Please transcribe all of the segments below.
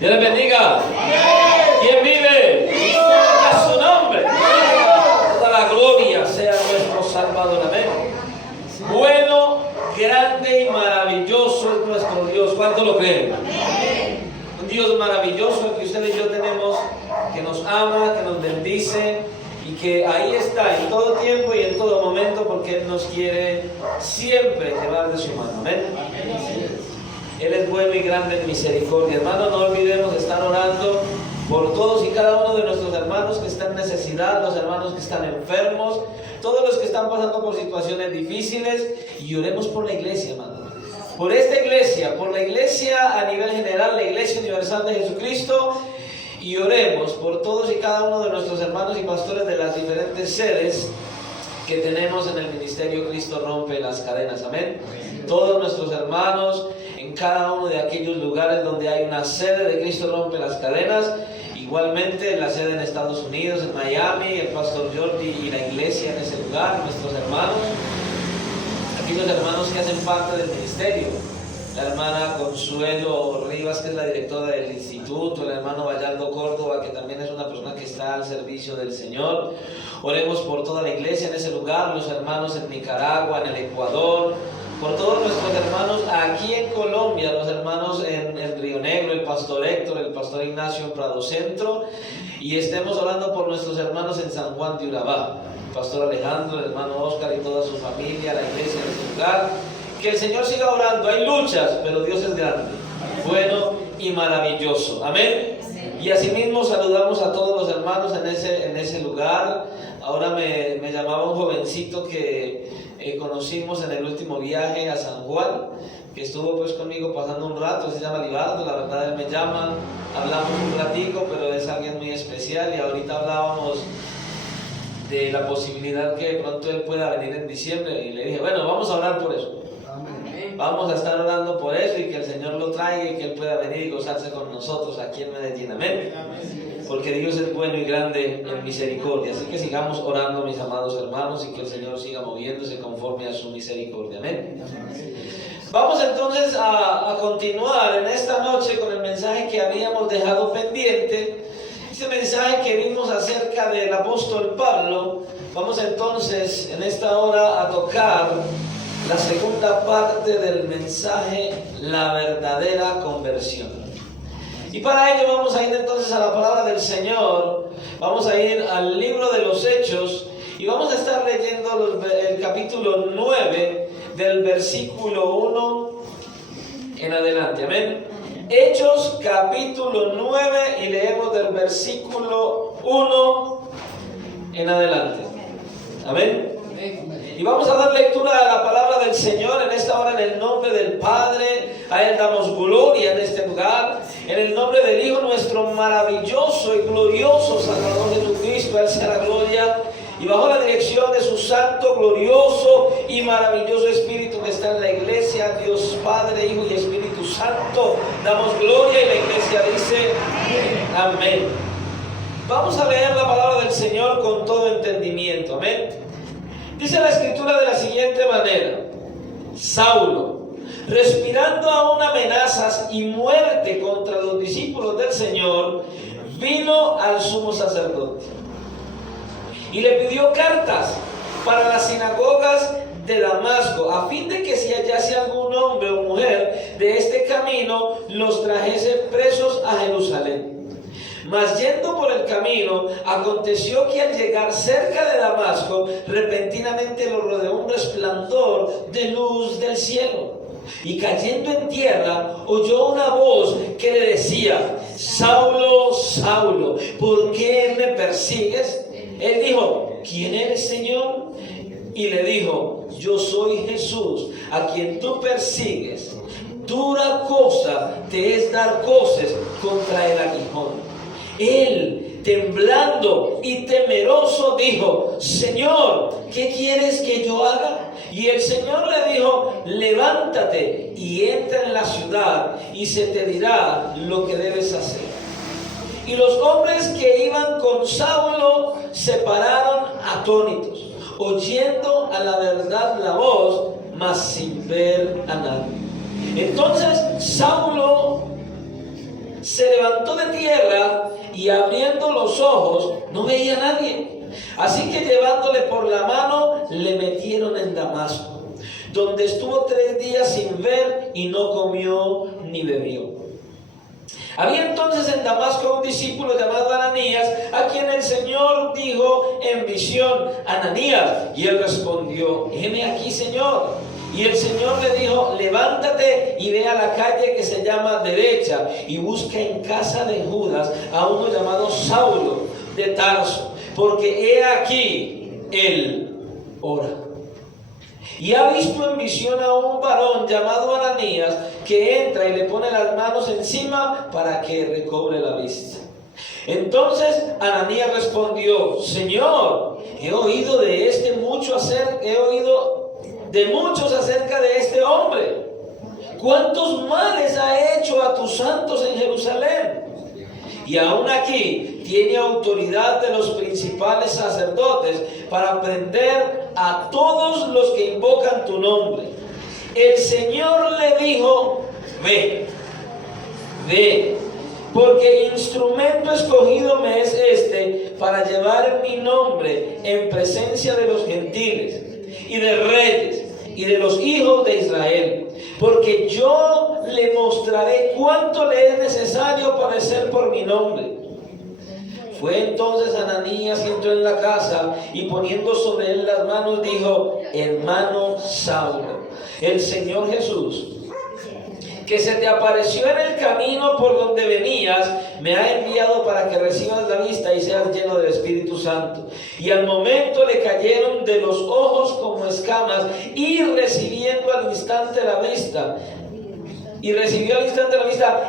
Dios les bendiga. Amén. ¿Quién vive? A su nombre. Toda la gloria sea nuestro Salvador. Amén. Bueno, grande y maravilloso es nuestro Dios. ¿Cuánto lo creen? Amén. Un Dios maravilloso que usted y yo tenemos, que nos ama, que nos bendice y que ahí está en todo tiempo y en todo momento, porque Él nos quiere siempre llevar de su mano. Amén. Él es bueno y grande en misericordia. Hermanos, no olvidemos estar orando por todos y cada uno de nuestros hermanos que están en necesidad, los hermanos que están enfermos, todos los que están pasando por situaciones difíciles, y oremos por la iglesia, hermanos. Por esta iglesia, por la iglesia a nivel general, la Iglesia Universal de Jesucristo, y oremos por todos y cada uno de nuestros hermanos y pastores de las diferentes sedes que tenemos en el ministerio Cristo Rompe las Cadenas. Amén. Todos nuestros hermanos en cada uno de aquellos lugares donde hay una sede de Cristo Rompe las Cadenas, igualmente la sede en Estados Unidos, en Miami, el pastor Jordi y la iglesia en ese lugar, nuestros hermanos, aquellos hermanos que hacen parte del ministerio, la hermana Consuelo Rivas, que es la directora del instituto, el hermano Vallardo Córdoba, que también es una persona que está al servicio del Señor. Oremos por toda la iglesia en ese lugar, los hermanos en Nicaragua, en el Ecuador, por todos nuestros hermanos aquí en Colombia, los hermanos en Río Negro, el pastor Héctor, el pastor Ignacio en Prado Centro, y estemos orando por nuestros hermanos en San Juan de Urabá, el pastor Alejandro, el hermano Oscar y toda su familia, la iglesia en ese lugar. Que el Señor siga orando. Hay luchas, pero Dios es grande, bueno y maravilloso. Amén. Y asimismo saludamos a todos los hermanos en ese lugar. Ahora me llamaba un jovencito que conocimos en el último viaje a San Juan, que estuvo pues conmigo pasando un rato. Se llama Libardo. La verdad, él me llama, hablamos un ratico, pero es alguien muy especial. Y ahorita hablábamos de la posibilidad que de pronto él pueda venir en diciembre, y le dije, bueno, vamos a orar por eso. Vamos a estar orando por eso y que el Señor lo traiga y que Él pueda venir y gozarse con nosotros aquí en Medellín. Amén. Porque Dios es bueno y grande en misericordia. Así que sigamos orando, mis amados hermanos, y que el Señor siga moviéndose conforme a su misericordia. Amén. Vamos entonces a continuar en esta noche con el mensaje que habíamos dejado pendiente. Ese mensaje que vimos acerca del apóstol Pablo. Vamos entonces en esta hora a tocar la segunda parte del mensaje, la verdadera conversión. Y para ello vamos a ir entonces a la palabra del Señor. Vamos a ir al libro de los Hechos y vamos a estar leyendo el capítulo 9 del versículo 1 en adelante. Amén. Hechos capítulo 9 y leemos del versículo 1 en adelante. Amén. Y vamos a dar lectura a la palabra del Señor en esta hora en el nombre del Padre. A Él damos gloria en este lugar. En el nombre del Hijo, nuestro maravilloso y glorioso Salvador Jesucristo. A Él sea la gloria. Y bajo la dirección de su santo, glorioso y maravilloso Espíritu que está en la iglesia, Dios Padre, Hijo y Espíritu Santo, damos gloria y la iglesia dice amén. Vamos a leer la palabra del Señor con todo entendimiento. Amén. Dice la Escritura de la siguiente manera: Saulo, respirando aún amenazas y muerte contra los discípulos del Señor, vino al sumo sacerdote y le pidió cartas para las sinagogas de Damasco, a fin de que si hallase algún hombre o mujer de este camino, los trajese presos a Jerusalén. Mas yendo por el camino, aconteció que al llegar cerca de Damasco, repentinamente lo rodeó un resplandor de luz del cielo. Y cayendo en tierra, oyó una voz que le decía: Saulo, Saulo, ¿por qué me persigues? Él dijo: ¿quién eres, Señor? Y le dijo: yo soy Jesús, a quien tú persigues. Dura cosa te es dar coces contra el aguijón. Él, temblando y temeroso, dijo: Señor, ¿qué quieres que yo haga? Y el Señor le dijo: levántate y entra en la ciudad, y se te dirá lo que debes hacer. Y los hombres que iban con Saulo se pararon atónitos, oyendo a la verdad la voz, mas sin ver a nadie. Entonces Saulo se levantó de tierra y abriendo los ojos no veía a nadie. Así que llevándole por la mano le metieron en Damasco, donde estuvo 3 días sin ver y no comió ni bebió. Había entonces en Damasco un discípulo llamado Ananías, a quien el Señor dijo en visión: Ananías. Y él respondió: heme aquí, Señor. Y el Señor le dijo: levántate y ve a la calle que se llama Derecha y busca en casa de Judas a uno llamado Saulo de Tarso, porque he aquí él ora. Y ha visto en visión a un varón llamado Ananías que entra y le pone las manos encima para que recobre la vista. Entonces Ananías respondió: Señor, he oído de muchos acerca de este hombre. ¿Cuántos males ha hecho a tus santos en Jerusalén? Y aún aquí tiene autoridad de los principales sacerdotes para prender a todos los que invocan tu nombre. El Señor le dijo: ve, porque instrumento escogido me es este para llevar mi nombre en presencia de los gentiles y de reyes y de los hijos de Israel, porque yo le mostraré cuánto le es necesario padecer por mi nombre. Fue entonces Ananías y entró en la casa y poniendo sobre él las manos dijo: hermano Saulo, el Señor Jesús, que se te apareció en el camino por donde venías, me ha enviado para que recibas la vista y seas lleno del Espíritu Santo. Y al momento le cayeron de los ojos como escamas, y recibió al instante la vista,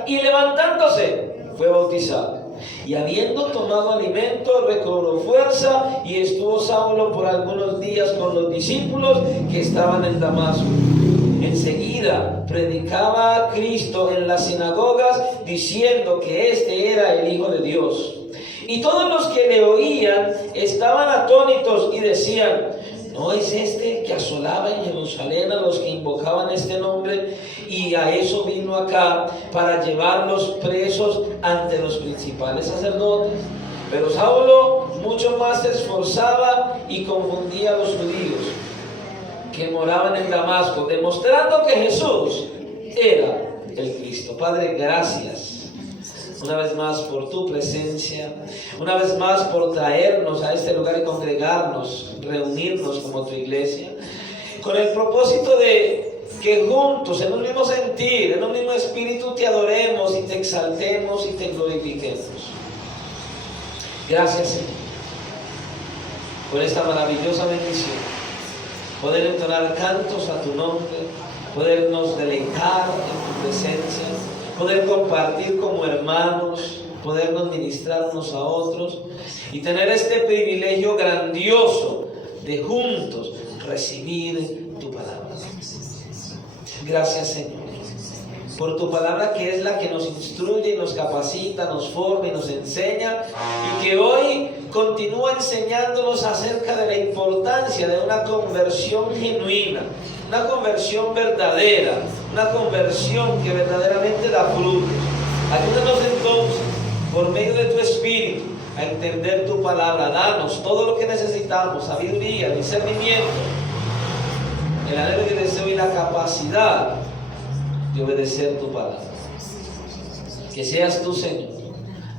y levantándose fue bautizado. Y habiendo tomado alimento, recobró fuerza, y estuvo Saulo por algunos días con los discípulos que estaban en Damasco. Enseguida predicaba a Cristo en las sinagogas, diciendo que este era el Hijo de Dios. Y todos los que le oían estaban atónitos y decían: ¿no es este el que asolaba en Jerusalén a los que invocaban este nombre? Y a eso vino acá, para llevarlos presos ante los principales sacerdotes. Pero Saulo mucho más se esforzaba y confundía a los judíos que moraban en Damasco, demostrando que Jesús era el Cristo. Padre, gracias una vez más por tu presencia, una vez más por traernos a este lugar y congregarnos, reunirnos como tu iglesia, con el propósito de que juntos, en un mismo sentir, en un mismo espíritu, te adoremos y te exaltemos y te glorifiquemos. Gracias, Señor, por esta maravillosa bendición. Poder entonar cantos a tu nombre, podernos deleitar en tu presencia, poder compartir como hermanos, podernos ministrar unos a otros y tener este privilegio grandioso de juntos recibir tu palabra. Gracias, Señor, por tu palabra, que es la que nos instruye, nos capacita, nos forma y nos enseña, y que hoy continúa enseñándonos acerca de la importancia de una conversión genuina, una conversión verdadera, una conversión que verdaderamente da frutos. Ayúdanos entonces, por medio de tu Espíritu, a entender tu palabra. Danos todo lo que necesitamos: sabiduría, discernimiento, el anhelo y el deseo y la capacidad de obedecer tu palabra. Que seas tú, Señor,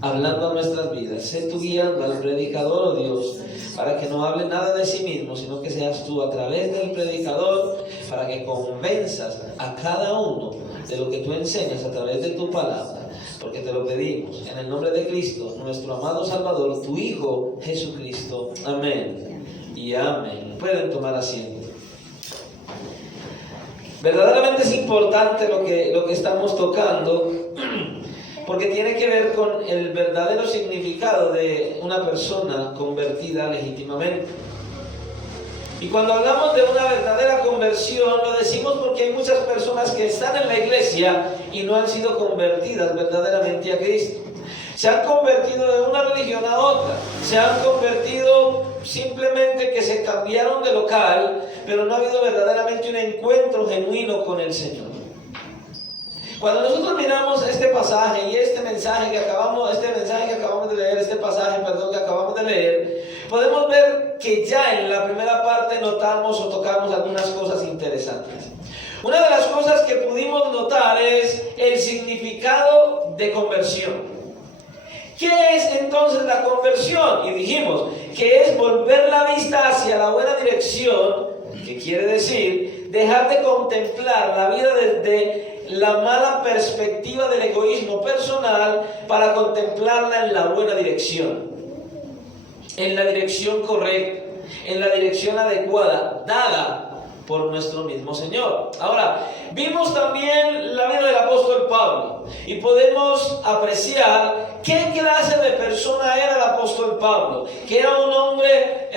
hablando a nuestras vidas. Sé tú guiando al predicador, oh Dios, para que no hable nada de sí mismo, sino que seas tú a través del predicador, para que convenzas a cada uno de lo que tú enseñas a través de tu palabra, porque te lo pedimos en el nombre de Cristo, nuestro amado Salvador, tu Hijo Jesucristo. Amén y amén. Pueden tomar asiento. Verdaderamente es importante lo que estamos tocando, porque tiene que ver con el verdadero significado de una persona convertida legítimamente. Y cuando hablamos de una verdadera conversión, lo decimos porque hay muchas personas que están en la iglesia y no han sido convertidas verdaderamente a Cristo. Se han convertido de una religión a otra, se han convertido simplemente que se cambiaron de local, pero no ha habido verdaderamente un encuentro genuino con el Señor. Cuando nosotros miramos este pasaje y este mensaje que acabamos de leer, podemos ver que ya en la primera parte notamos o tocamos algunas cosas interesantes. Una de las cosas que pudimos notar es el significado de conversión. ¿Qué es entonces la conversión? Y dijimos que es volver la vista hacia la buena dirección, que quiere decir dejar de contemplar la vida desde la mala perspectiva del egoísmo personal para contemplarla en la buena dirección, en la dirección correcta, en la dirección adecuada, dada por nuestro mismo Señor. Ahora, vimos también la vida del apóstol Pablo y podemos apreciar qué clase de persona era el apóstol Pablo, que era un hombre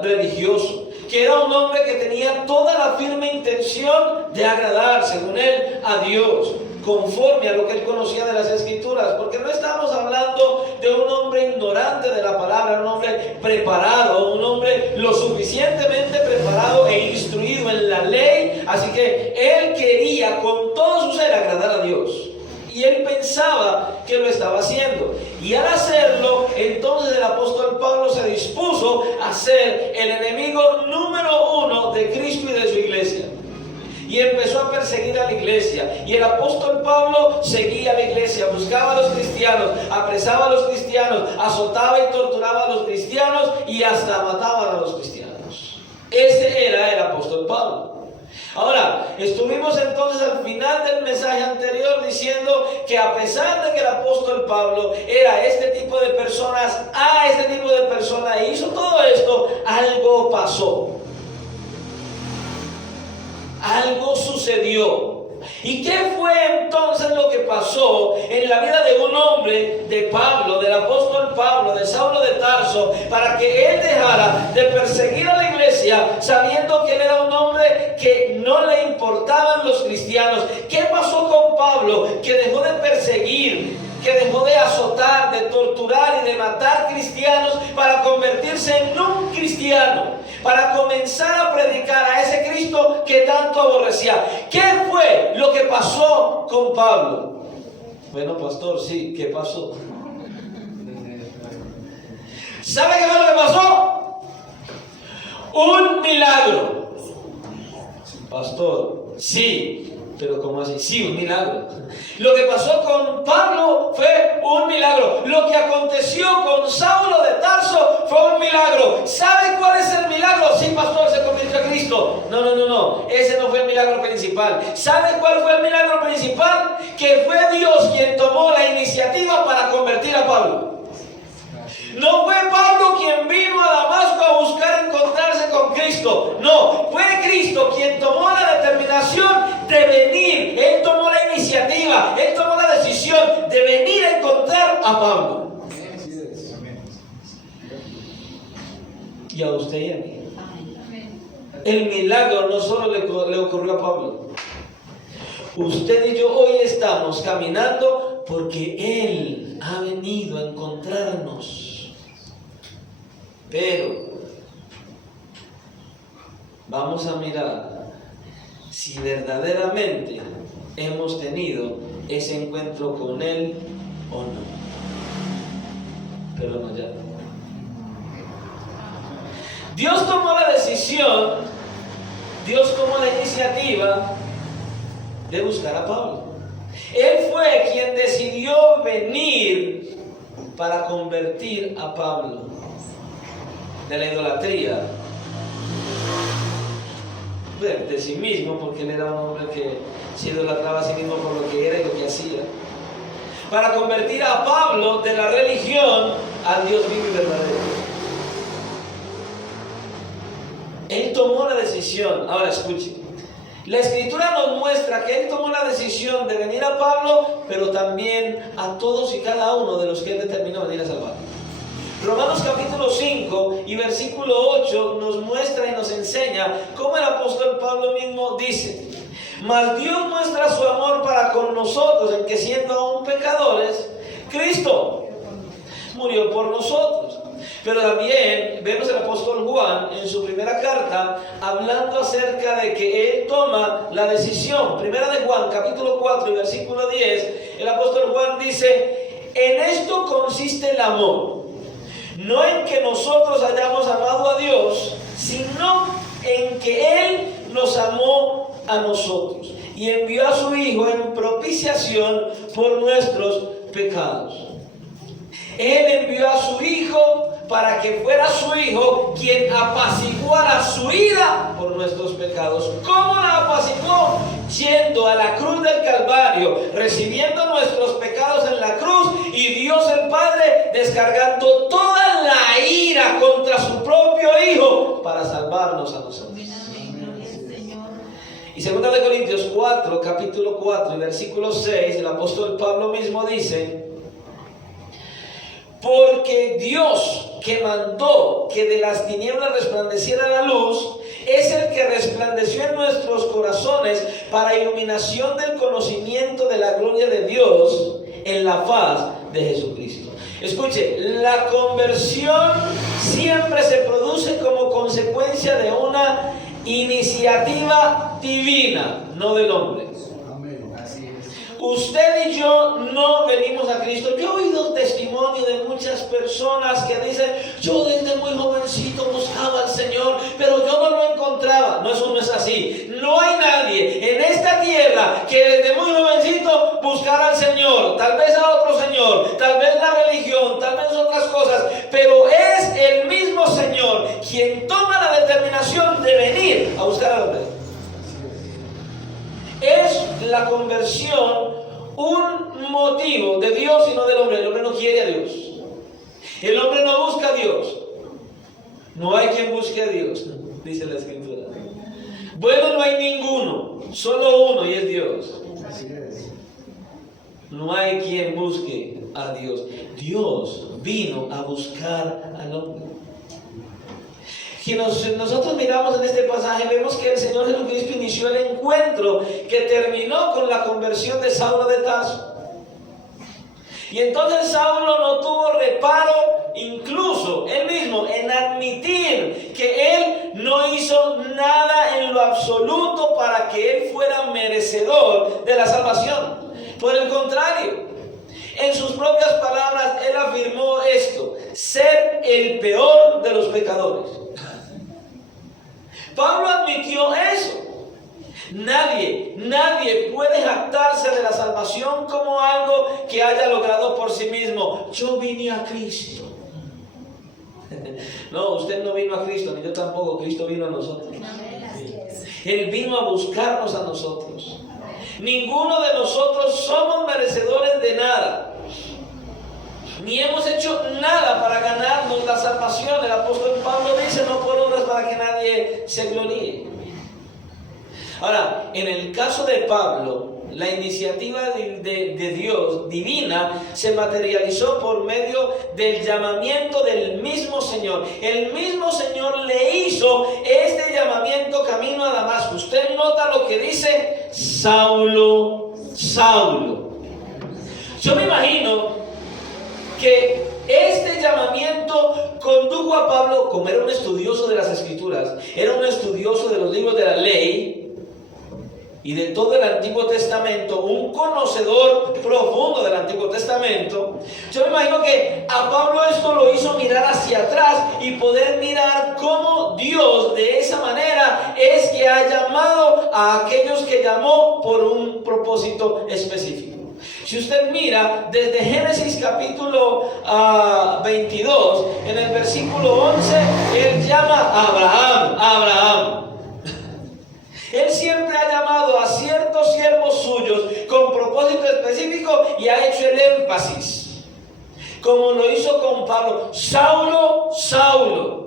religioso, que era un hombre que tenía toda la firme intención de agradar, según él, a Dios, conforme a lo que él conocía de las Escrituras, porque no estamos hablando de un hombre ignorante de la palabra, un hombre preparado, un hombre lo suficientemente preparado e instruido en la ley, así que él quería con todo su ser agradar a Dios. Y él pensaba que lo estaba haciendo. Y al hacerlo, entonces el apóstol Pablo se dispuso a ser el enemigo número 1 de Cristo y de su iglesia. Y empezó a perseguir a la iglesia. Y el apóstol Pablo seguía a la iglesia, buscaba a los cristianos, apresaba a los cristianos, azotaba y torturaba a los cristianos y hasta mataba a los cristianos. Ese era el apóstol Pablo. Ahora, estuvimos entonces al final del mensaje anterior diciendo que a pesar de que el apóstol Pablo era este tipo de personas, e hizo todo esto, algo pasó. Algo sucedió. ¿Y qué fue entonces lo que pasó en la vida de un hombre, de Pablo, del apóstol Pablo, de Saulo de Tarso, para que él dejara de perseguir a la iglesia sabiendo que él era un hombre que no le importaban los cristianos? ¿Qué pasó con Pablo? Que dejó de perseguir, que dejó de azotar, de torturar y de matar cristianos para convertirse en un cristiano, para comenzar a predicar a ese Cristo que tanto aborrecía. ¿Qué fue lo que pasó con Pablo? Bueno, pastor, sí, ¿qué pasó? ¿Sabe qué fue lo que pasó? Un milagro. Pastor, sí. Pero ¿cómo así? Sí, un milagro. Lo que pasó con Pablo fue un milagro. Lo que aconteció con Saulo de Tarso fue un milagro. ¿Sabe cuál es el milagro? Sí, pastor, se convirtió a Cristo. No. Ese no fue el milagro principal. ¿Sabe cuál fue el milagro principal? Que fue Dios quien tomó la iniciativa para convertir a Pablo. No fue Pablo quien vino a Damasco a buscar encontrarse con Cristo. No, fue Cristo quien tomó la determinación de venir. Él tomó la iniciativa, él tomó la decisión de venir a encontrar a Pablo. Y a usted y a mí. El milagro no solo le ocurrió a Pablo. Usted y yo hoy estamos caminando porque Él ha venido a encontrarnos. Pero vamos a mirar si verdaderamente hemos tenido ese encuentro con Él o no. Pero no ya. Dios tomó la decisión, Dios tomó la iniciativa de buscar a Pablo. Él fue quien decidió venir para convertir a Pablo de la idolatría, de sí mismo, porque él era un hombre que se idolatraba a sí mismo por lo que era y lo que hacía, para convertir a Pablo de la religión al Dios vivo y verdadero. Él tomó la decisión. Ahora escuche, la Escritura nos muestra que Él tomó la decisión de venir a Pablo, pero también a todos y cada uno de los que Él determinó venir a salvar. Romanos capítulo 5 y versículo 8 nos muestra y nos enseña cómo el apóstol Pablo mismo dice: mas Dios muestra su amor para con nosotros en que, siendo aún pecadores, Cristo murió por nosotros. Pero también vemos al apóstol Juan en su primera carta hablando acerca de que él toma la decisión. Primera de Juan, capítulo 4 y versículo 10, el apóstol Juan dice: en esto consiste el amor, no en que nosotros hayamos amado a Dios, sino en que Él nos amó a nosotros y envió a su Hijo en propiciación por nuestros pecados. Él envió a su Hijo para que fuera su Hijo quien apaciguara su ira por nuestros pecados. ¿Cómo la apaciguó? Yendo a la cruz del Calvario, recibiendo nuestros pecados en la cruz, y Dios el Padre descargando toda la ira contra su propio Hijo para salvarnos a nosotros. Y 2 de Corintios 4, capítulo 4 y versículo 6, el apóstol Pablo mismo dice: porque Dios, que mandó que de las tinieblas resplandeciera la luz, es el que resplandeció en nuestros corazones para iluminación del conocimiento de la gloria de Dios en la faz de Jesucristo. Escuche, la conversión siempre se produce como consecuencia de una iniciativa divina, no del hombre. Usted y yo no venimos a Cristo. Yo he oído testimonio de muchas personas que dicen: yo desde muy jovencito buscaba al Señor, pero yo no lo encontraba. No, eso no es así. No hay nadie en esta tierra que desde muy jovencito buscara al Señor. Tal vez a otro Señor, tal vez la religión, tal vez otras cosas, pero es el mismo Señor quien toma la determinación de venir a buscar al hombre. Es la conversión un motivo de Dios y no del hombre. El hombre no quiere a Dios. El hombre no busca a Dios. No hay quien busque a Dios, dice la Escritura. Bueno, no hay ninguno, solo uno, y es Dios. No hay quien busque a Dios. Dios vino a buscar al hombre. Si nosotros miramos en este pasaje, vemos que el Señor Jesucristo inició el encuentro que terminó con la conversión de Saulo de Tarso. Y entonces Saulo no tuvo reparo, incluso él mismo, en admitir que él no hizo nada en lo absoluto para que él fuera merecedor de la salvación. Por el contrario, en sus propias palabras, él afirmó esto: ser el peor de los pecadores. Pablo admitió eso. Nadie puede jactarse de la salvación como algo que haya logrado por sí mismo. Yo vine a Cristo. No, usted no vino a Cristo, ni yo tampoco. Cristo vino a nosotros. Él vino a buscarnos a nosotros. Ninguno de nosotros somos merecedores de nada, ni hemos hecho nada para ganarnos la salvación. El apóstol Pablo dice: no por obras para que nadie se gloríe. Ahora, en el caso de Pablo, la iniciativa de Dios divina se materializó por medio del llamamiento del mismo Señor. El mismo Señor le hizo este llamamiento camino a Damasco. Usted nota lo que dice: Saulo, Saulo. Yo me imagino que este llamamiento condujo a Pablo, como era un estudioso de las Escrituras, era un estudioso de los libros de la ley y de todo el Antiguo Testamento, un conocedor profundo del Antiguo Testamento. Yo me imagino que a Pablo esto lo hizo mirar hacia atrás y poder mirar cómo Dios de esa manera es que ha llamado a aquellos que llamó por un propósito específico. Si usted mira desde Génesis capítulo 22, en el versículo 11, él llama a Abraham. Él siempre ha llamado a ciertos siervos suyos con propósito específico y ha hecho el énfasis, como lo hizo con Pablo: Saulo, Saulo.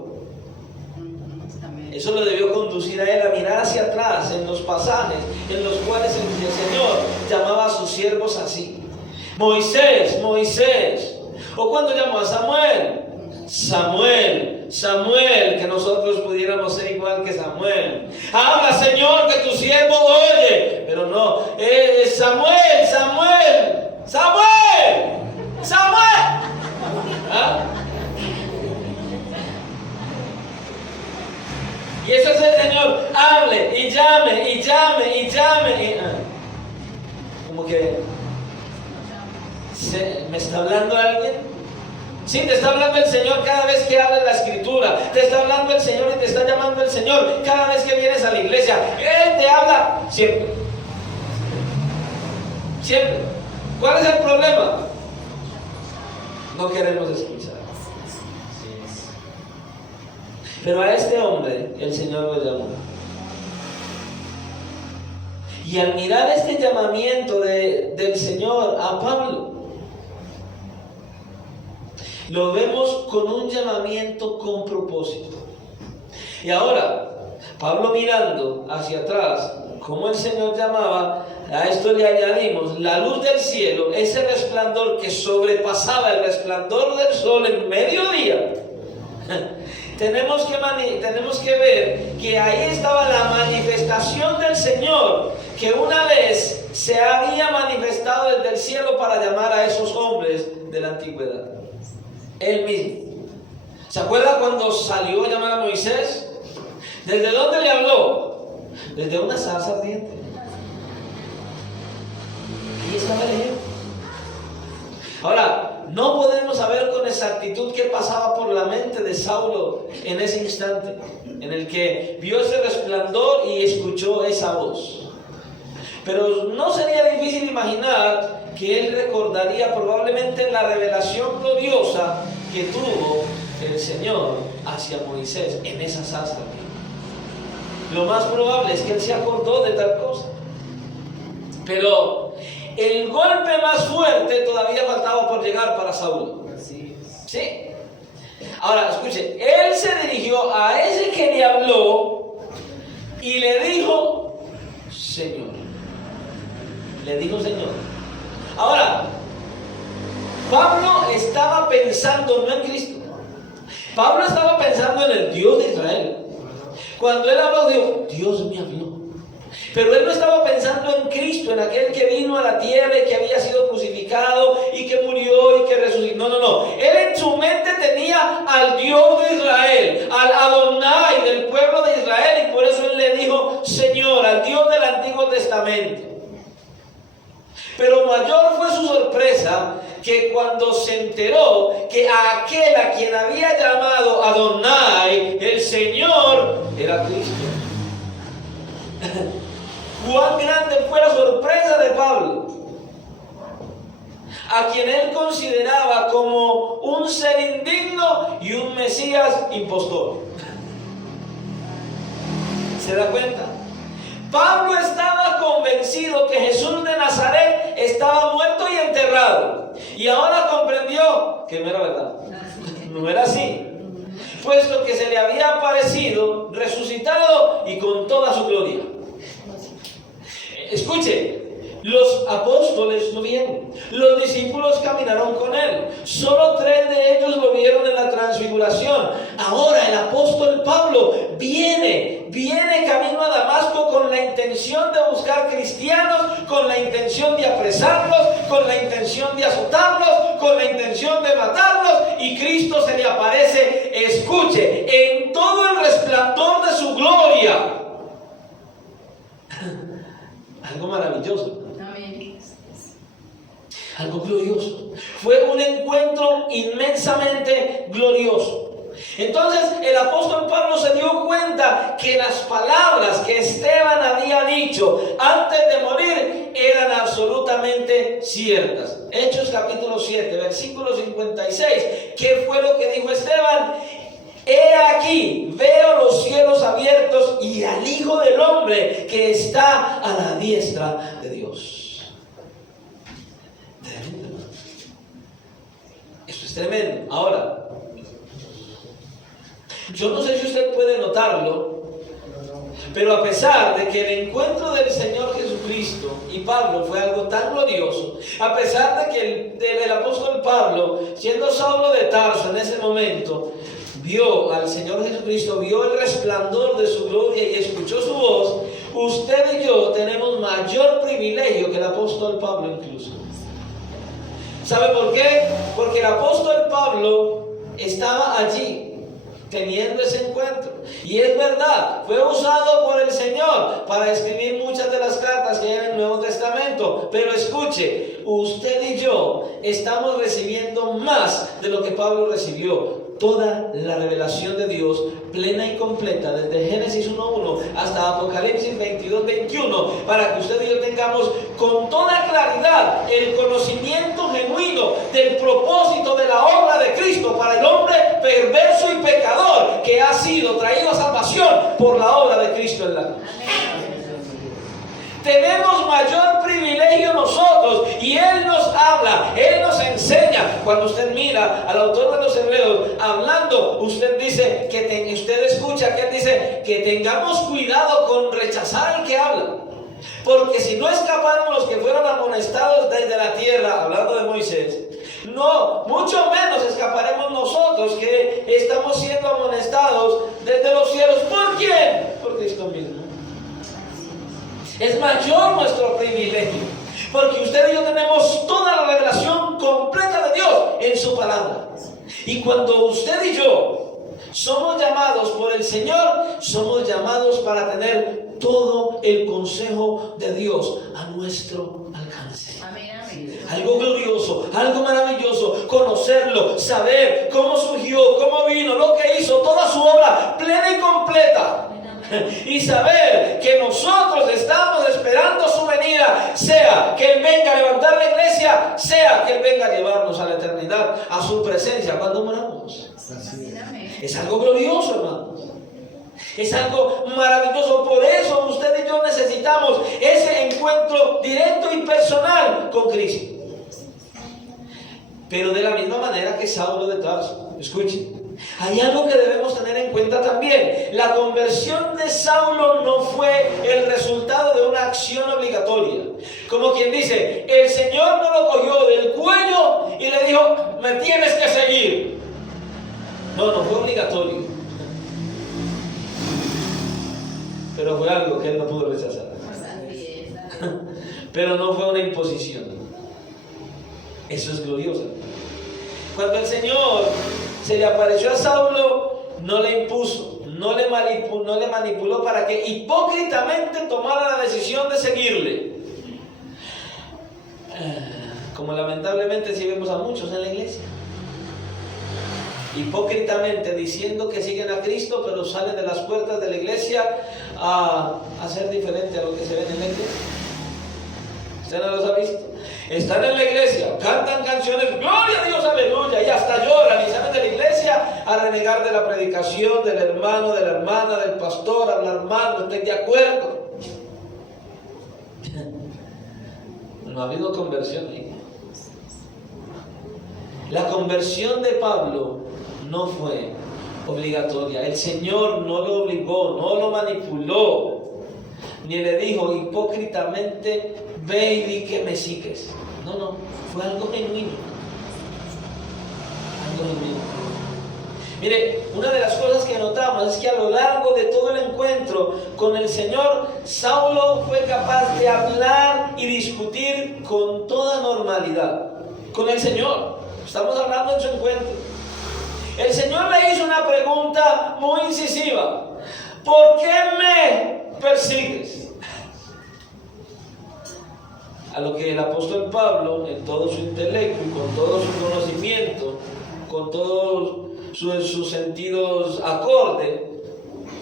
Eso lo debió conducir a él a mirar hacia atrás en los pasajes en los cuales el Señor llamaba a sus siervos así: Moisés, Moisés. O cuando llamó a Samuel, Samuel, Samuel, que nosotros pudiéramos ser igual que Samuel. Habla, Señor, que tu siervo oye. Pero no, Samuel, Samuel, Samuel, Samuel. ¿Ah? llame y llame. Como que, ¿me está hablando alguien? Sí, te está hablando el Señor cada vez que hablas la Escritura. Te está hablando el Señor y te está llamando el Señor cada vez que vienes a la iglesia. Él te habla siempre. Siempre. ¿Cuál es el problema? No queremos escuchar. Pero a este hombre el Señor lo llamó. Y al mirar este llamamiento del Señor a Pablo, lo vemos con un llamamiento con propósito. Y ahora, Pablo mirando hacia atrás, como el Señor llamaba, a esto le añadimos la luz del cielo, ese resplandor que sobrepasaba el resplandor del sol en mediodía. Tenemos que ver que ahí estaba la manifestación del Señor, que una vez se había manifestado desde el cielo para llamar a esos hombres de la antigüedad. Él mismo. ¿Se acuerda cuando salió a llamar a Moisés? ¿Desde dónde le habló? Desde una zarza ardiente. Ahí estaba el ejemplo. Ahora, no podemos saber con exactitud qué pasaba por la mente de Saulo en ese instante, en el que vio ese resplandor y escuchó esa voz. Pero no sería difícil imaginar que él recordaría probablemente la revelación gloriosa que tuvo el Señor hacia Moisés en esa zarza. Lo más probable es que él se acordó de tal cosa. Pero el golpe más fuerte todavía faltaba por llegar para Saulo. ¿Sí? Ahora, escuche, él se dirigió a ese que le habló y le dijo, Señor. Le dijo, Señor. Ahora, Pablo estaba pensando no en Cristo. Pablo estaba pensando en el Dios de Israel. Cuando él habló, dijo, Dios me habló. Pero él no estaba pensando en Cristo, en aquel que vino a la tierra y que había sido crucificado y que murió y que resucitó. No. Él en su mente tenía al Dios de Israel, al Adonai del pueblo de Israel, y por eso él le dijo, Señor, al Dios del Antiguo Testamento. Pero mayor fue su sorpresa que cuando se enteró que aquel a quien había llamado Adonai, el Señor, era Cristo. Cuán grande fue la sorpresa de Pablo, a quien él consideraba como un ser indigno y un Mesías impostor. ¿Se da cuenta? Pablo estaba convencido que Jesús de Nazaret estaba muerto y enterrado, y ahora comprendió que no era verdad, no era así, puesto que se le había aparecido resucitado y con toda su gloria. Escuche, los apóstoles lo vieron, los discípulos caminaron con él, solo 3 de ellos lo vieron en la transfiguración. Ahora el apóstol Pablo viene camino a Damasco con la intención de buscar cristianos, con la intención de apresarlos, con la intención de azotarlos, con la intención de matarlos, y Cristo se le aparece, escuche, en todo el resplandor de su gloria. Algo maravilloso. Algo glorioso. Fue un encuentro inmensamente glorioso. Entonces el apóstol Pablo se dio cuenta que las palabras que Esteban había dicho antes de morir eran absolutamente ciertas. Hechos capítulo 7, versículo 56. ¿Qué fue lo que dijo Esteban? He aquí, veo los cielos abiertos y al Hijo del Hombre que está a la diestra de Dios. Tremendo. Esto es tremendo. Ahora, yo no sé si usted puede notarlo, pero a pesar de que el encuentro del Señor Jesucristo y Pablo fue algo tan glorioso, a pesar de que el apóstol Pablo, siendo Saulo de Tarso en ese momento, vio al Señor Jesucristo, vio el resplandor de su gloria y escuchó su voz, usted y yo tenemos mayor privilegio que el apóstol Pablo incluso. ¿Sabe por qué? Porque el apóstol Pablo estaba allí teniendo ese encuentro. Y es verdad, fue usado por el Señor para escribir muchas de las cartas que hay en el Nuevo Testamento. Pero escuche, usted y yo estamos recibiendo más de lo que Pablo recibió. Toda la revelación de Dios plena y completa, desde Génesis 1:1 hasta Apocalipsis 22:21, para que usted y yo tengamos con toda claridad el conocimiento genuino del propósito de la obra de Cristo para el hombre perverso y pecador que ha sido traído a salvación por la obra de Cristo en la cruz. Tenemos mayor privilegio nosotros, y Él nos habla, Él nos enseña. Cuando usted mira al autor de los Hebreos hablando, usted dice usted escucha que Él dice que tengamos cuidado con rechazar al que habla, porque si no escaparon los que fueron amonestados desde la tierra, hablando de Moisés, no, mucho menos escaparemos nosotros que estamos siendo amonestados desde los cielos. ¿Por quién? Por Cristo mismo. Es mayor nuestro privilegio, porque usted y yo tenemos toda la revelación completa de Dios en su palabra. Y cuando usted y yo somos llamados por el Señor, somos llamados para tener todo el consejo de Dios a nuestro alcance. Amén, amén. Algo glorioso, algo maravilloso, conocerlo, saber cómo surgió, cómo vino, lo que hizo, toda su obra plena y completa. Y saber que nosotros estamos esperando su venida, sea que Él venga a levantar la iglesia, sea que Él venga a llevarnos a la eternidad, a su presencia cuando moramos. Es algo glorioso, hermanos. Es algo maravilloso. Por eso usted y yo necesitamos ese encuentro directo y personal con Cristo. Pero de la misma manera que Saulo de Tarso. Escuchen, hay algo que debemos tener en cuenta también. La conversión de Saulo no fue el resultado de una acción obligatoria. Como quien dice, el Señor no lo cogió del cuello y le dijo, me tienes que seguir. No fue obligatorio. Pero fue algo que él no pudo rechazar. Pero no fue una imposición. Eso es glorioso. Cuando el Señor se le apareció a Saulo, no le impuso, no le manipuló para que hipócritamente tomara la decisión de seguirle. Como lamentablemente sí vemos a muchos en la iglesia. Hipócritamente diciendo que siguen a Cristo, pero salen de las puertas de la iglesia a ser diferente a lo que se ve en la iglesia. ¿Usted no los ha visto? Están en la iglesia, cantan canciones, gloria a Dios, aleluya, y hasta lloran y salen de la iglesia a renegar de la predicación, del hermano, de la hermana, del pastor, hablar mal, no estoy de acuerdo. No ha habido conversión ahí. La conversión de Pablo no fue obligatoria. El Señor no lo obligó, no lo manipuló, ni le dijo hipócritamente, ve y di que me sigues. No, fue algo genuino. Algo genuino. Mire, una de las cosas que notamos es que a lo largo de todo el encuentro con el Señor, Saulo fue capaz de hablar y discutir con toda normalidad con el Señor. Estamos hablando en su encuentro. El Señor le hizo una pregunta muy incisiva. ¿Por qué me persigues? A lo que el apóstol Pablo, en todo su intelecto y con todo su conocimiento, con todos sus sentidos acorde,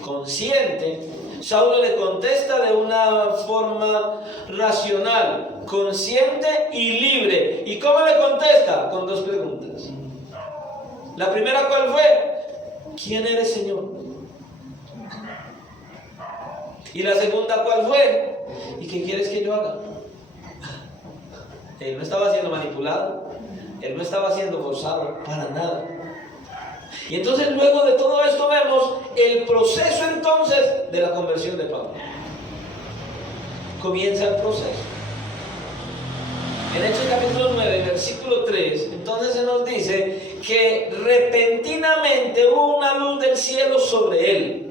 consciente, Saulo le contesta de una forma racional, consciente y libre. ¿Y cómo le contesta? Con dos preguntas. La primera, ¿cuál fue? ¿Quién eres, Señor? Y la segunda, ¿cuál fue? ¿Y qué quieres que yo haga? Él no estaba siendo manipulado, él no estaba siendo forzado, para nada. Y entonces luego de todo esto vemos el proceso entonces de la conversión de Pablo. Comienza el proceso. En Hechos capítulo 9, versículo 3, entonces se nos dice que repentinamente hubo una luz del cielo sobre él.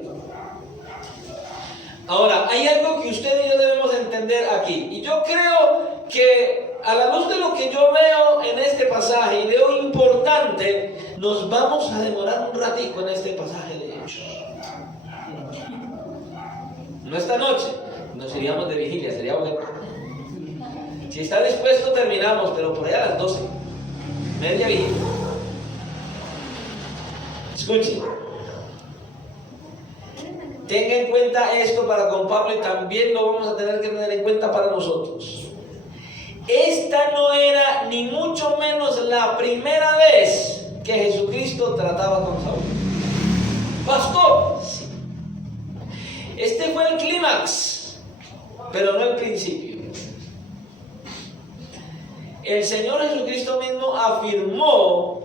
Ahora, hay algo que usted y yo debemos entender aquí. Y yo creo que a la luz de lo que yo veo en este pasaje y veo importante, nos vamos a demorar un ratico en este pasaje de Hechos. No esta noche, nos iríamos de vigilia, sería bueno. Si está dispuesto terminamos, pero por ahí a las 12, media vigilia. Escuchen, tenga en cuenta esto para con Pablo y también lo vamos a tener que tener en cuenta para nosotros. Esta no era ni mucho menos la primera vez que Jesucristo trataba con Saulo. Pastor, sí. Este fue el clímax, pero no el principio. El Señor Jesucristo mismo afirmó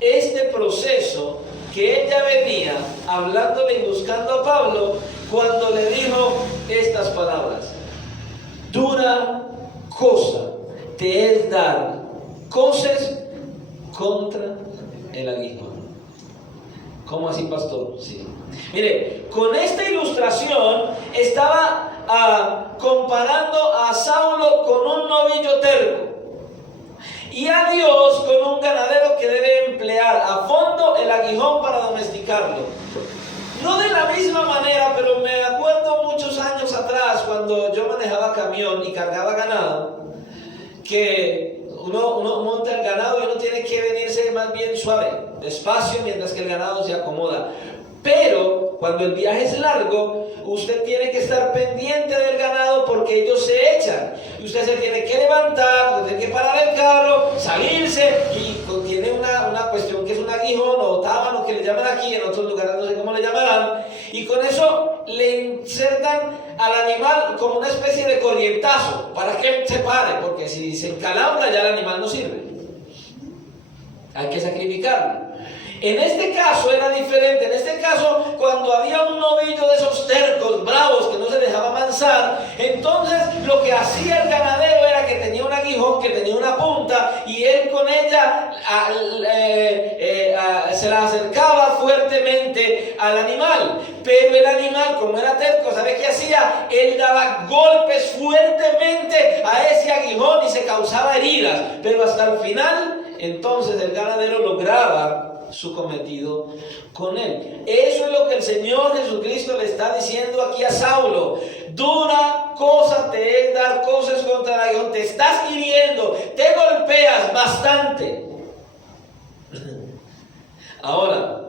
este proceso que él ya venía hablándole y buscando a Pablo cuando le dijo estas palabras: dura cosa te es dar coces contra el aguijón. ¿Cómo así, pastor? Sí. Mire, con esta ilustración estaba comparando a Saulo con un novillo terco y a Dios con un ganadero que debe emplear a fondo el aguijón para domesticarlo. No de la misma manera, pero me acuerdo muchos años atrás cuando yo manejaba camión y cargaba ganado, que uno monta el ganado y uno tiene que venirse más bien suave, despacio, mientras que el ganado se acomoda. Pero cuando el viaje es largo, usted tiene que estar pendiente del ganado porque ellos se echan. Y usted se tiene que levantar, tiene que parar el carro, salirse, y tiene una cuestión que es un aguijón o tábano que le llaman aquí, en otros lugares no sé cómo le llamarán. Y con eso le insertan al animal como una especie de corrientazo para que se pare, porque si se encalambra ya el animal no sirve. Hay que sacrificarlo. En este caso era diferente. En este caso, cuando había un novillo de esos tercos, bravos, que no se dejaba mansar, entonces lo que hacía el ganadero era que tenía un aguijón, que tenía una punta, y él con ella se la acercaba fuertemente al animal. Pero el animal, como era terco, ¿sabe qué hacía? Él daba golpes fuertemente a ese aguijón y se causaba heridas. Pero hasta el final, entonces el ganadero lograba su cometido con él. Eso es lo que el Señor Jesucristo le está diciendo aquí a Saulo: dura cosa te es dar cosas contra el aguijón, te estás hiriendo, te golpeas bastante. Ahora,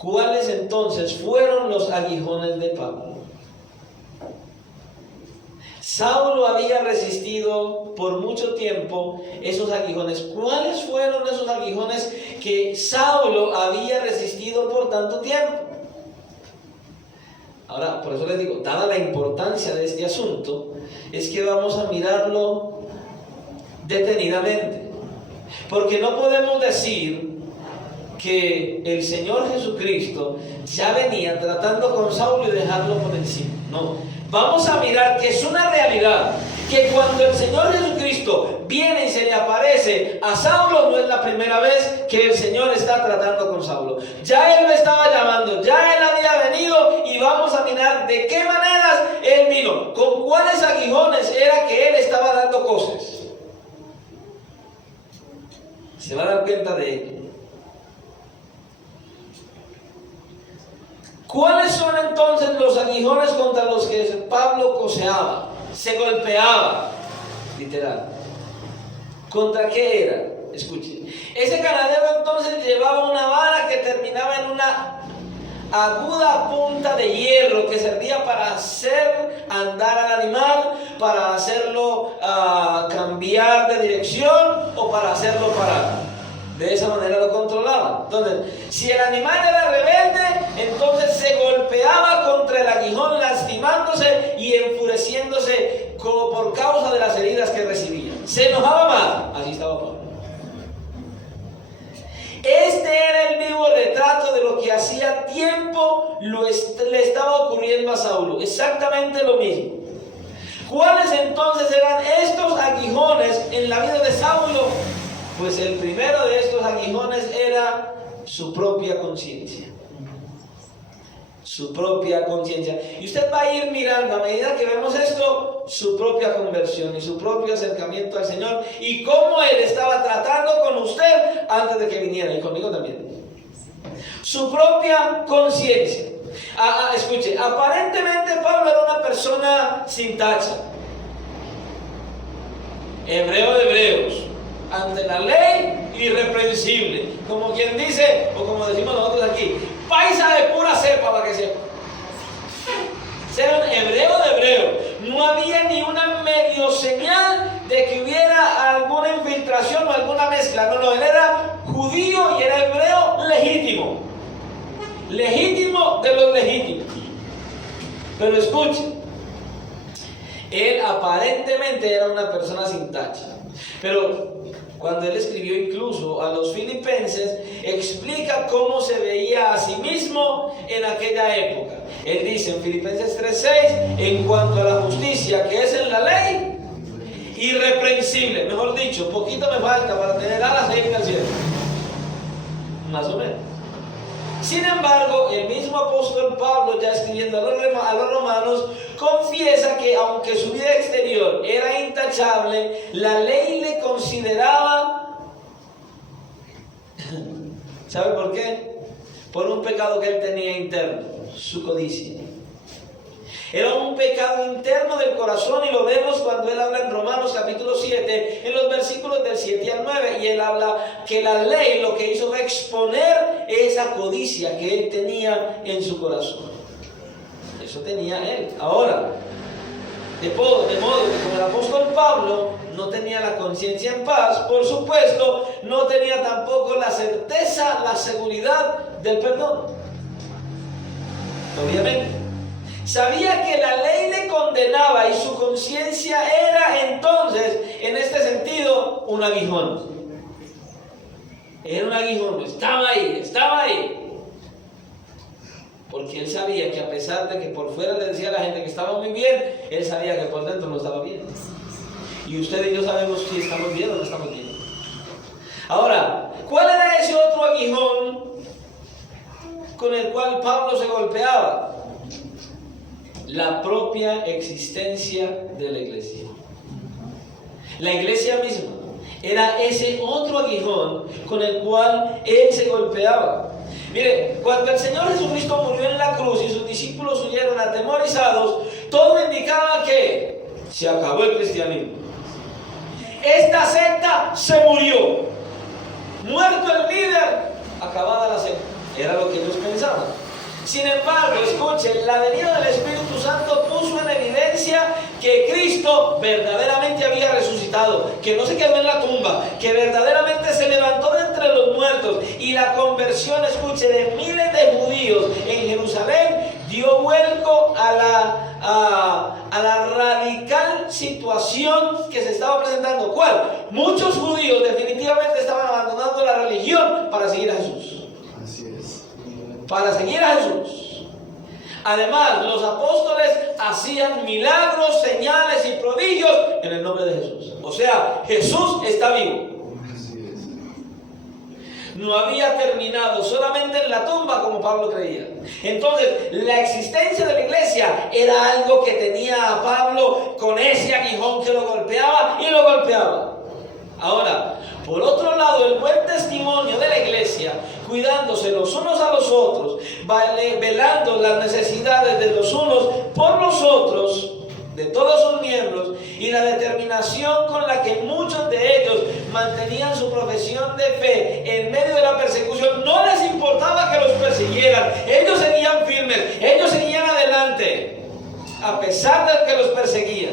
¿cuáles entonces fueron los aguijones de Pablo? Saulo había resistido por mucho tiempo esos aguijones. ¿Cuáles fueron esos aguijones que Saulo había resistido por tanto tiempo? Ahora, por eso les digo, dada la importancia de este asunto, es que vamos a mirarlo detenidamente. Porque no podemos decir que el Señor Jesucristo ya venía tratando con Saulo y dejarlo por encima. No. Vamos a mirar que es una realidad, que cuando el Señor Jesucristo viene y se le aparece a Saulo, no es la primera vez que el Señor está tratando con Saulo. Ya Él lo estaba llamando, ya Él había venido, y vamos a mirar de qué maneras Él vino, con cuáles aguijones era que Él estaba dando cosas. Se va a dar cuenta de ello. ¿Cuáles son entonces los aguijones contra los que Pablo coseaba, se golpeaba, literal? ¿Contra qué era? Escuchen. Ese ganadero entonces llevaba una vara que terminaba en una aguda punta de hierro que servía para hacer andar al animal, para hacerlo cambiar de dirección o para hacerlo parar. De esa manera lo controlaban. Entonces, si el animal era rebelde, entonces se golpeaba contra el aguijón, lastimándose y enfureciéndose por causa de las heridas que recibía. Se enojaba más. Así estaba Pablo. Este era el vivo retrato de lo que hacía tiempo le estaba ocurriendo a Saulo. Exactamente lo mismo. ¿Cuáles entonces eran estos aguijones en la vida de Saulo? Pues el primero de estos aguijones era su propia conciencia. su propia conciencia. Y usted va a ir mirando a medida que vemos esto, su propia conversión y su propio acercamiento al Señor y cómo Él estaba tratando con usted antes de que viniera y conmigo también. Su propia conciencia. Escuche, aparentemente Pablo era una persona sin tacha. Hebreo de hebreos, ante la ley irreprensible, como quien dice, o como decimos nosotros aquí, paisa de pura cepa para que sepa. Era un hebreo de hebreo. No había ni una medio señal de que hubiera alguna infiltración o alguna mezcla. No, él era judío y era hebreo legítimo. Legítimo de los legítimos. Pero escuchen, él aparentemente era una persona sin tacha. Pero cuando él escribió incluso a los filipenses, explica cómo se veía a sí mismo en aquella época. Él dice en Filipenses 3:6, en cuanto a la justicia que es en la ley, irreprensible. Mejor dicho, poquito me falta para tener alas e irme al cielo. Más o menos. Sin embargo, el mismo apóstol Pablo, ya escribiendo a los romanos, confiesa que aunque su vida exterior era intachable, la ley le consideraba, ¿sabe por qué? Por un pecado que él tenía interno, su codicia. Era un pecado interno del corazón y lo vemos cuando él habla en Romanos capítulo 7, en los versículos del 7 al 9, y él habla que la ley lo que hizo fue exponer esa codicia que él tenía en su corazón. Eso tenía él. Ahora, de modo que como el apóstol Pablo no tenía la conciencia en paz, por supuesto, no tenía tampoco la certeza, la seguridad del perdón. Obviamente. Sabía que la ley le condenaba y su conciencia era entonces, en este sentido, un aguijón. Era un aguijón, estaba ahí. Porque él sabía que a pesar de que por fuera le decía a la gente que estaba muy bien, él sabía que por dentro no estaba bien. Y usted y yo sabemos si estamos bien o no estamos bien. Ahora, ¿cuál era ese otro aguijón con el cual Pablo se golpeaba? La propia existencia de la iglesia. La iglesia misma era ese otro aguijón con el cual él se golpeaba. Mire, cuando el Señor Jesucristo murió en la cruz y sus discípulos huyeron atemorizados, todo indicaba que se acabó el cristianismo. Esta secta se murió. Muerto el líder, acabada la secta. Era lo que ellos pensaban. Sin embargo, escuchen, la venida del Espíritu Santo puso en evidencia que Cristo verdaderamente había resucitado, que no se quedó en la tumba, que verdaderamente se levantó de entre los muertos, y la conversión, escuchen, de miles de judíos en Jerusalén dio vuelco a la radical situación que se estaba presentando. ¿Cuál? Muchos judíos definitivamente estaban abandonando la religión para seguir a Jesús. Para seguir a Jesús. Además, los apóstoles hacían milagros, señales y prodigios en el nombre de Jesús. O sea, Jesús está vivo. No había terminado solamente en la tumba como Pablo creía. Entonces, la existencia de la iglesia era algo que tenía a Pablo con ese aguijón que lo golpeaba y lo golpeaba. Ahora, por otro lado, el buen testimonio de la iglesia, cuidándose los unos a los otros, velando las necesidades de los unos por los otros, de todos sus miembros, y la determinación con la que muchos de ellos mantenían su profesión de fe en medio de la persecución, no les importaba que los persiguieran, ellos seguían firmes, ellos seguían adelante, a pesar de que los perseguían.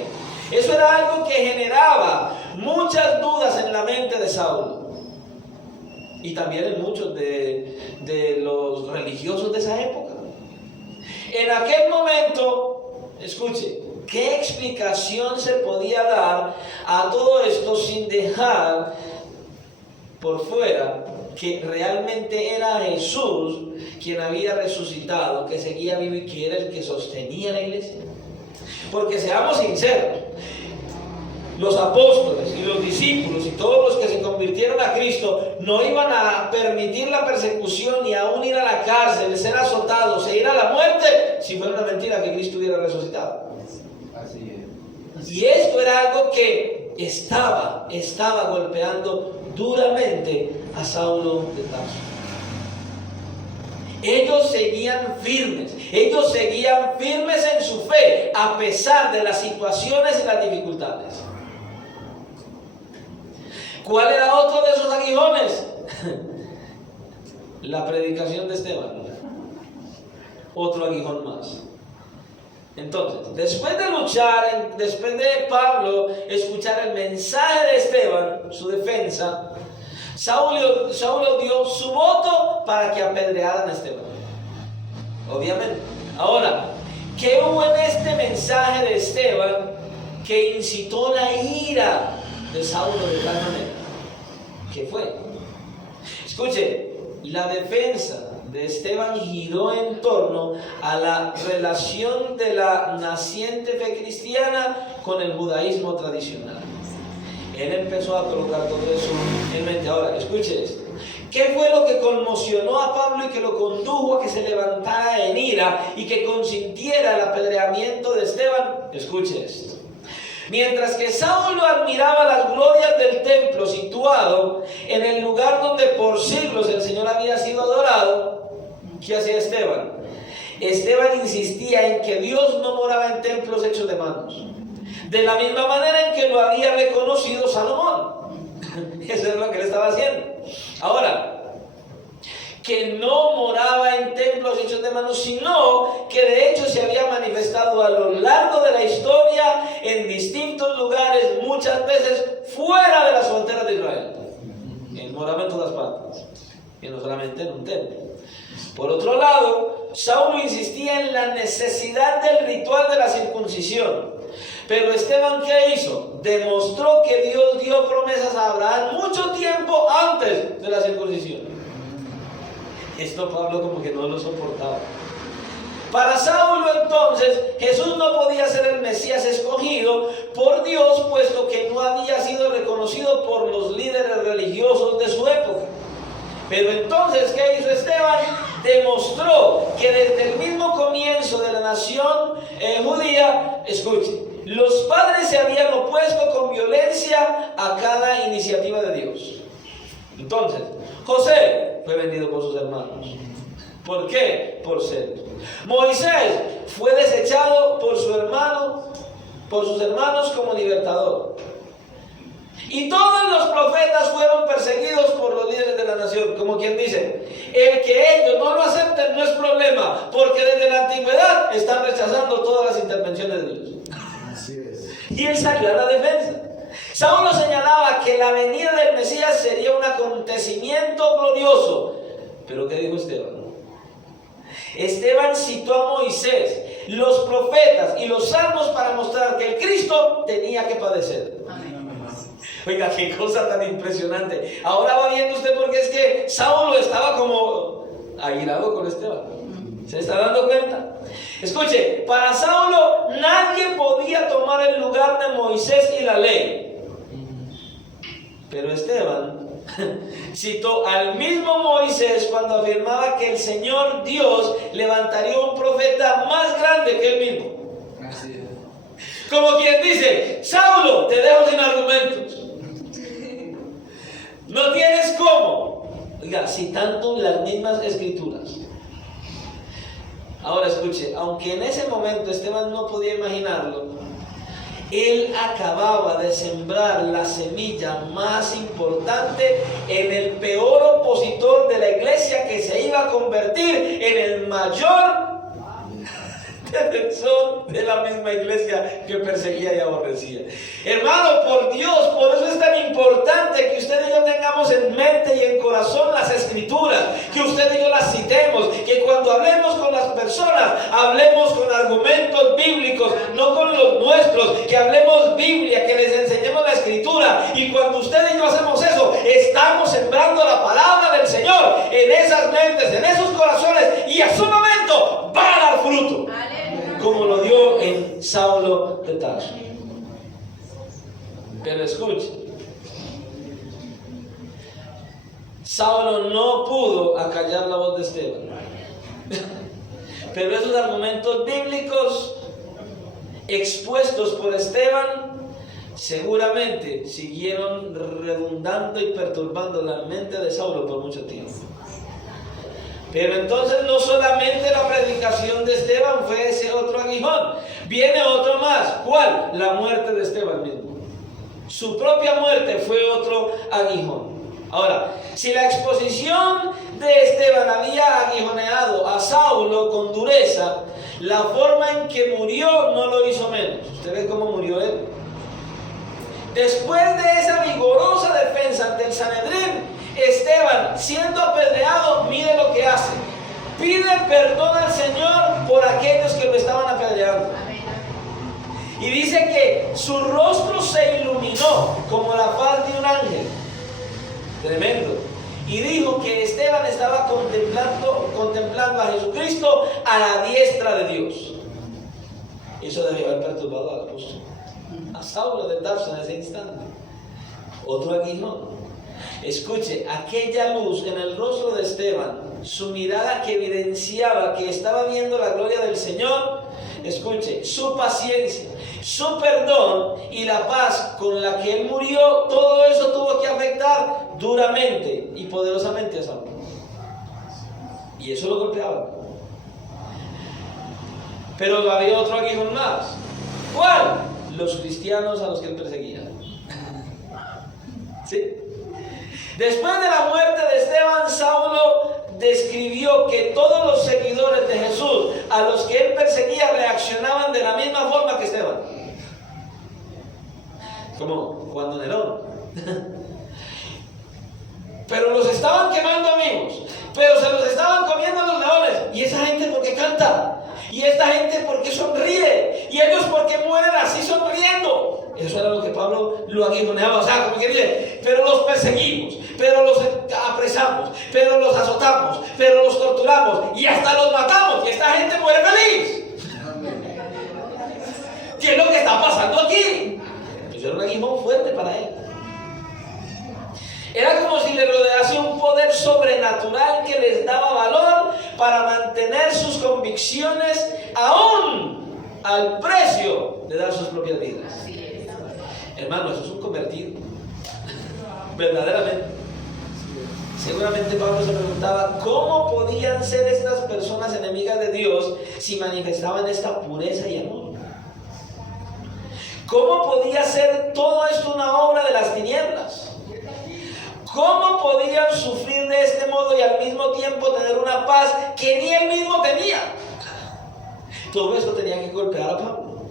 Eso era algo que generaba muchas dudas en la mente de Saulo y también en muchos de los religiosos de esa época. En aquel momento, escuche, ¿qué explicación se podía dar a todo esto sin dejar por fuera que realmente era Jesús quien había resucitado, que seguía vivo y que era el que sostenía la iglesia? Porque seamos sinceros, los apóstoles y los discípulos y todos los que se convirtieron a Cristo no iban a permitir la persecución ni aún ir a la cárcel, ser azotados e ir a la muerte si fuera una mentira que Cristo hubiera resucitado. Así es. Y esto era algo que estaba golpeando duramente a Saulo de Tarso. Ellos seguían firmes en su fe, a pesar de las situaciones y las dificultades. ¿Cuál era otro de esos aguijones? La predicación de Esteban. Otro aguijón más. Entonces, después de luchar, después de Pablo escuchar el mensaje de Esteban, su defensa, Saulo dio su voto para que apedrearan a Esteban. Obviamente. Ahora, ¿qué hubo en este mensaje de Esteban que incitó la ira de Saulo de tal manera? ¿Qué fue? Escuche, la defensa de Esteban giró en torno a la relación de la naciente fe cristiana con el judaísmo tradicional. Él empezó a colocar todo eso en mente. Ahora, escuche esto. ¿Qué fue lo que conmocionó a Pablo y que lo condujo a que se levantara en ira y que consintiera el apedreamiento de Esteban? Escuche esto. Mientras que Saulo admiraba las glorias del templo situado en el lugar donde por siglos el Señor había sido adorado, ¿qué hacía Esteban? Esteban insistía en que Dios no moraba en templos hechos de manos, de la misma manera en que lo había reconocido Salomón. Eso es lo que él estaba haciendo. Ahora, que no moraba en templos hechos de manos, sino que de hecho se había manifestado a lo largo de la historia en distintos lugares, muchas veces fuera de las fronteras de Israel. Él moraba en todas partes, y no solamente en un templo. Por otro lado, Saulo insistía en la necesidad del ritual de la circuncisión. Pero Esteban, ¿qué hizo? Demostró que Dios dio promesas a Abraham mucho tiempo antes de la circuncisión. Esto Pablo como que no lo soportaba. Para Saulo entonces, Jesús no podía ser el Mesías escogido por Dios, puesto que no había sido reconocido por los líderes religiosos de su época. Pero entonces, ¿qué hizo Esteban? Demostró que desde el mismo comienzo de la nación judía, escuche, los padres se habían opuesto con violencia a cada iniciativa de Dios. Entonces, José fue vendido por sus hermanos. ¿Por qué? Por cerdo. Moisés fue desechado por sus hermanos como libertador. Y todos los profetas fueron perseguidos por los líderes de la nación. Como quien dice, el que ellos no lo acepten no es problema, porque desde la antigüedad están rechazando todas las intervenciones de Dios. Así es. Y él salió a la defensa. Saulo señalaba que la venida del Mesías sería un acontecimiento glorioso. ¿Pero qué dijo Esteban? Esteban citó a Moisés, los profetas y los salmos para mostrar que el Cristo tenía que padecer. Oiga, qué cosa tan impresionante. Ahora va viendo usted porque es que Saulo estaba como airado con Esteban. ¿Se está dando cuenta? Escuche, para Saulo nadie podía tomar el lugar de Moisés y la ley. Pero Esteban citó al mismo Moisés cuando afirmaba que el Señor Dios levantaría un profeta más grande que él mismo. Así es. Como quien dice, Saulo, te dejo sin argumentos. No tienes cómo. Oiga, citando las mismas escrituras. Ahora escuche, aunque en ese momento Esteban no podía imaginarlo, él acababa de sembrar la semilla más importante en el peor opositor de la iglesia, que se iba a convertir en el mayor defensor de la misma iglesia que perseguía y aborrecía. Hermano, por Dios, por eso es tan importante que usted y yo tengamos en mente y en corazón las escrituras, que usted y yo las citemos, que cuando hablemos con las personas, hablemos con argumentos bíblicos, no con los nuestros, que hablemos Biblia, que les enseñemos la escritura. Y cuando usted y yo hacemos eso, estamos sembrando la palabra del Señor en esas mentes, en esos corazones, y a su momento va a dar fruto, como lo dio en Saulo de Tarso. Pero escuche, Saulo no pudo acallar la voz de Esteban. Pero esos argumentos bíblicos expuestos por Esteban seguramente siguieron redundando y perturbando la mente de Saulo por mucho tiempo. Pero entonces no solamente la predicación de Esteban fue ese otro aguijón, viene otro más. ¿Cuál? La muerte de Esteban mismo. Su propia muerte fue otro aguijón. Ahora, si la exposición de Esteban había aguijoneado a Saulo con dureza, la forma en que murió no lo hizo menos. ¿Usted ve cómo murió él? Después de esa vigorosa defensa ante el Sanedrín, Esteban, siendo apedreado, mire lo que hace. Pide perdón al Señor por aquellos que lo estaban apedreando. Y dice que su rostro se iluminó como la faz de un ángel. Tremendo. Y dijo que Esteban estaba contemplando a Jesucristo a la diestra de Dios. Eso debió haber perturbado al apóstol, a Saulo de Tarso en ese instante. Otro aguijón. Escuche, aquella luz en el rostro de Esteban, su mirada que evidenciaba que estaba viendo la gloria del Señor. Escuche, su paciencia, su perdón y la paz con la que él murió, todo eso tuvo que afectar duramente y poderosamente a Saulo. Y eso lo golpeaba. Pero había otro aguijón más. ¿Cuál? Los cristianos a los que él perseguía. ¿Sí? Después de la muerte de Esteban, Saulo describió que todos los seguidores de Jesús a los que él perseguía reaccionaban de la misma forma que Esteban. Como cuando Nerón. Pero los estaban quemando vivos, pero se los estaban comiendo los leones. ¿Y esa gente por qué canta? ¿Y esta gente por qué sonríe? ¿Y ellos por qué mueren así sonriendo? Eso era lo que Pablo lo aguijoneaba. O sea, como que dice, pero los perseguimos, pero los apresamos, pero los azotamos, pero los torturamos y hasta los matamos. Y esta gente muere feliz. ¿Qué es lo que está pasando aquí? Eso era un aguijón fuerte para él. Era como si le rodease un poder sobrenatural que les daba valor para mantener sus convicciones aún al precio de dar sus propias vidas. Hermano, eso es un convertido. Verdaderamente. Seguramente Pablo se preguntaba cómo podían ser estas personas enemigas de Dios si manifestaban esta pureza y amor. ¿Cómo podía ser todo esto una obra de las tinieblas? ¿Cómo podían sufrir de este modo y al mismo tiempo tener una paz que ni él mismo tenía? Todo esto tenía que golpear a Pablo.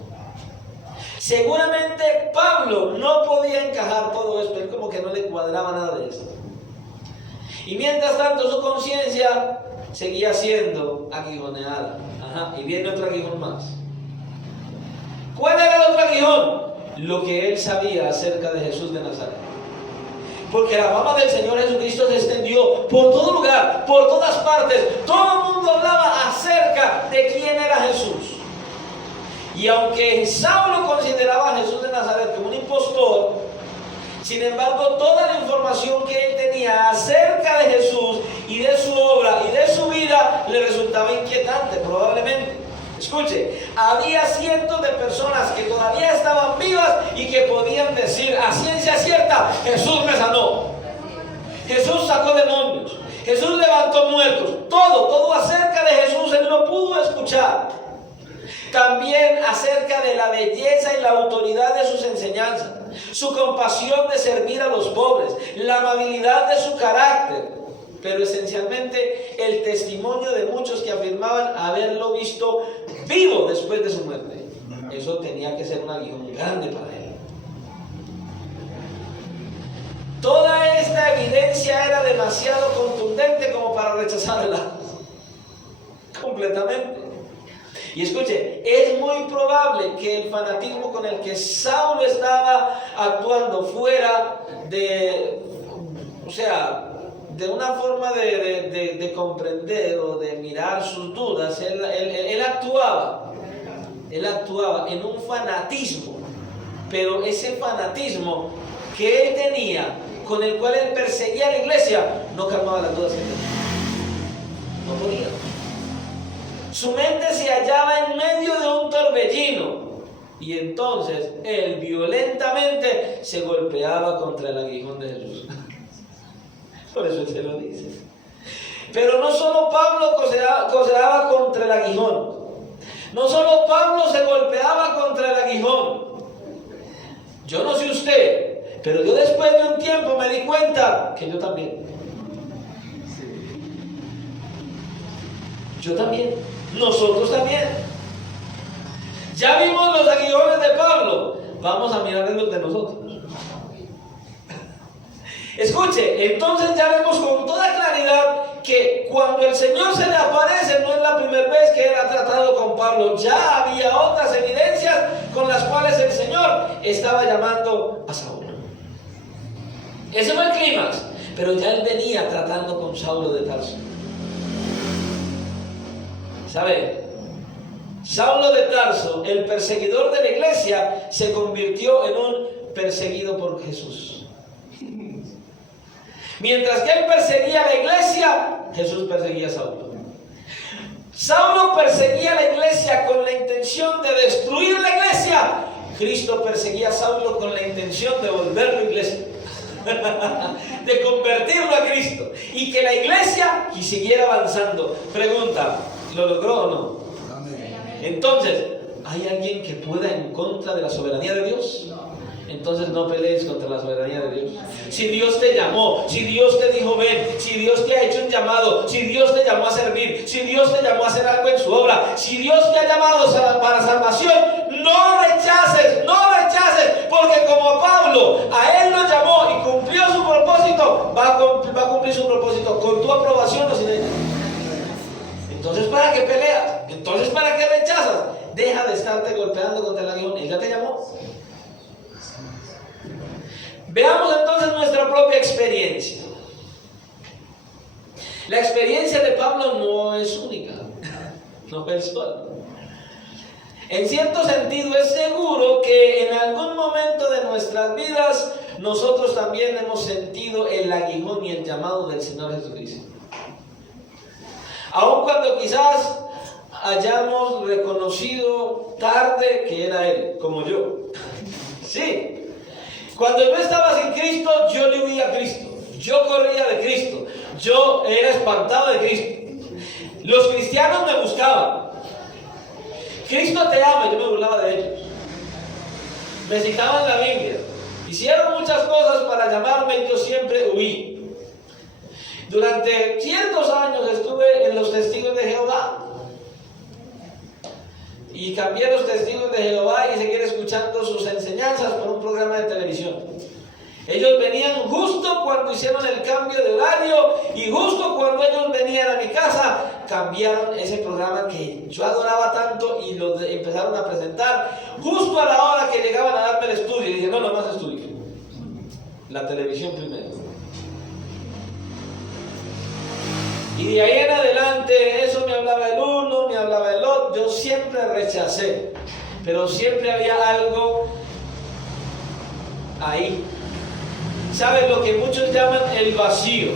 Seguramente Pablo no podía encajar todo esto, él como que no le cuadraba nada de esto. Y mientras tanto su conciencia seguía siendo aguijoneada. Y viene otro aguijón más. ¿Cuál era el otro aguijón? Lo que él sabía acerca de Jesús de Nazaret. Porque la fama del Señor Jesucristo se extendió por todo lugar, por todas partes. Todo el mundo hablaba acerca de quién era Jesús. Y aunque Saulo consideraba a Jesús de Nazaret como un impostor, sin embargo, toda la información que él tenía acerca de Jesús y de su obra y de su vida le resultaba inquietante, probablemente. Escuche, había cientos de personas que todavía estaban vivas y que podían decir a ciencia cierta: Jesús me sanó, Jesús sacó demonios, Jesús levantó muertos. Todo acerca de Jesús él no pudo escuchar. También acerca de la belleza y la autoridad de sus enseñanzas, su compasión de servir a los pobres, la amabilidad de su carácter, pero esencialmente el testimonio de muchos que afirmaban haberlo visto vivo después de su muerte. Eso tenía que ser un aguijón grande para él. Toda esta evidencia era demasiado contundente como para rechazarla completamente. Y escuche, es muy probable que el fanatismo con el que Saulo estaba actuando fuera de, de una forma de comprender o de mirar sus dudas. Él actuaba en un fanatismo, pero ese fanatismo que él tenía con el cual él perseguía a la iglesia no calmaba las dudas que tenía. No podía. Su mente se hallaba en medio de un torbellino y entonces él violentamente se golpeaba contra el aguijón de Jesús. Por eso él se lo dice. Pero no solo Pablo coseaba contra el aguijón, no solo Pablo se golpeaba contra el aguijón. Yo no sé usted, pero yo después de un tiempo me di cuenta que yo también. Yo también. Nosotros también. Ya vimos los aguijones de Pablo. Vamos a mirar los de nosotros. Escuche, entonces ya vemos con toda claridad que cuando el Señor se le aparece no es la primera vez que él ha tratado con Pablo. Ya había otras evidencias con las cuales el Señor estaba llamando a Saulo. Ese fue el clímax, pero ya él venía tratando con Saulo de Tarso. ¿Sabe? Saulo de Tarso, el perseguidor de la iglesia, se convirtió en un perseguido por Jesús. Mientras que él perseguía a la iglesia, Jesús perseguía a Saulo. Saulo perseguía a la iglesia con la intención de destruir la iglesia. Cristo perseguía a Saulo con la intención de volverlo iglesia. De convertirlo a Cristo. Y que la iglesia siguiera avanzando. Pregunta, ¿lo logró o no? Entonces, ¿hay alguien que pueda en contra de la soberanía de Dios? Entonces no pelees contra la soberanía de Dios. Si Dios te llamó, si Dios te dijo ven, si Dios te ha hecho un llamado, si Dios te llamó a servir, si Dios te llamó a hacer algo en su obra, si Dios te ha llamado para salvación, no rechaces, porque como Pablo, a él lo llamó y cumplió su propósito, va a cumplir su propósito con tu aprobación o sin ella. Entonces, ¿para qué peleas? Entonces, ¿para qué rechazas? Deja de estarte golpeando contra el aguijón. Él ya te llamó. Veamos entonces nuestra propia experiencia. La experiencia de Pablo no es única, no es solo. En cierto sentido es seguro que en algún momento de nuestras vidas nosotros también hemos sentido el aguijón y el llamado del Señor Jesucristo. Aun cuando quizás hayamos reconocido tarde que era Él, como yo. Sí. Cuando yo estaba sin Cristo, yo le huía a Cristo. Yo corría de Cristo. Yo era espantado de Cristo. Los cristianos me buscaban. Cristo te ama, yo me burlaba de ellos. Me citaban la Biblia. Hicieron muchas cosas para llamarme y yo siempre huí. Durante ciertos años estuve en los Testigos de Jehová. Y cambié los Testigos de Jehová y seguir escuchando sus enseñanzas por un programa de televisión. Ellos venían justo cuando hicieron el cambio de horario y justo cuando ellos venían a mi casa, cambiaron ese programa que yo adoraba tanto y lo empezaron a presentar justo a la hora que llegaban a darme el estudio. Y dije, no más estudio. La televisión primero. Y de ahí en adelante, eso me hablaba el uno, me hablaba el otro. Yo siempre rechacé, pero siempre había algo ahí. ¿Sabes lo que muchos llaman el vacío?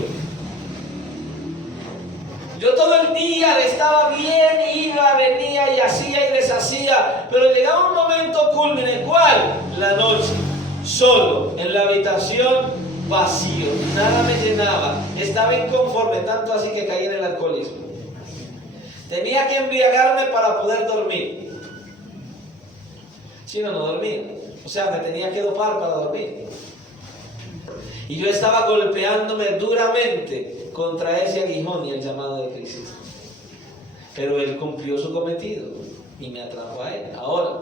Yo todo el día estaba bien, iba, venía y hacía y deshacía, pero llegaba un momento culmine, en el cual la noche, solo, en la habitación, vacío, nada me llenaba, estaba inconforme, tanto así que caí en el alcoholismo. Tenía que embriagarme para poder dormir. Si no, no dormía. O sea, me tenía que dopar para dormir. Y yo estaba golpeándome duramente contra ese aguijón y el llamado de Cristo. Pero Él cumplió su cometido y me atrajo a Él. Ahora,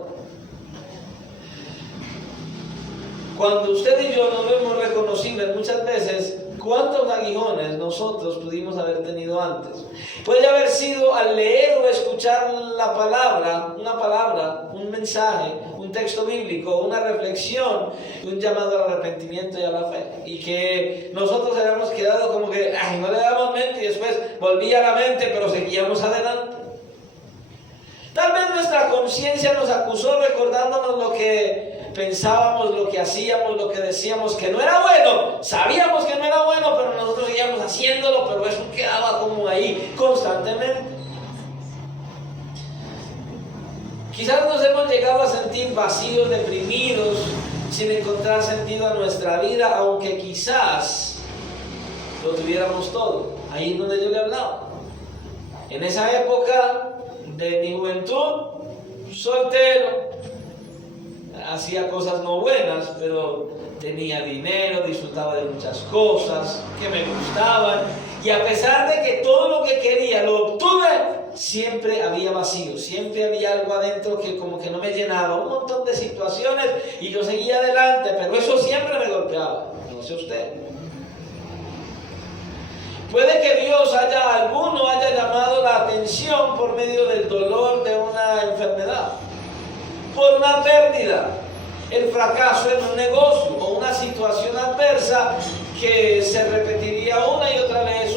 cuando usted y yo nos vemos reconocibles muchas veces, ¿cuántos aguijones nosotros pudimos haber tenido antes? Puede haber sido al leer o escuchar la palabra, una palabra, un mensaje, un texto bíblico, una reflexión, un llamado al arrepentimiento y a la fe. Y que nosotros habíamos quedado como que, no le damos mente y después volvía a la mente, pero seguíamos adelante. Tal vez nuestra conciencia nos acusó recordándonos lo que pensábamos, lo que hacíamos, lo que decíamos que no era bueno, sabíamos que no era bueno, pero nosotros seguíamos haciéndolo, pero eso quedaba como ahí constantemente. Quizás nos hemos llegado a sentir vacíos, deprimidos, sin encontrar sentido a nuestra vida, aunque quizás lo tuviéramos todo. Ahí es donde yo le hablaba. En esa época de mi juventud, soltero, hacía cosas no buenas, pero tenía dinero, disfrutaba de muchas cosas que me gustaban, y a pesar de que todo lo que quería lo obtuve, siempre había vacío, siempre había algo adentro que como que no me llenaba, un montón de situaciones, y yo seguía adelante, pero eso siempre me golpeaba. No sé usted. Puede que alguno haya llamado la atención por medio del dolor de una enfermedad, por una pérdida, el fracaso en un negocio o una situación adversa que se repetiría una y otra vez,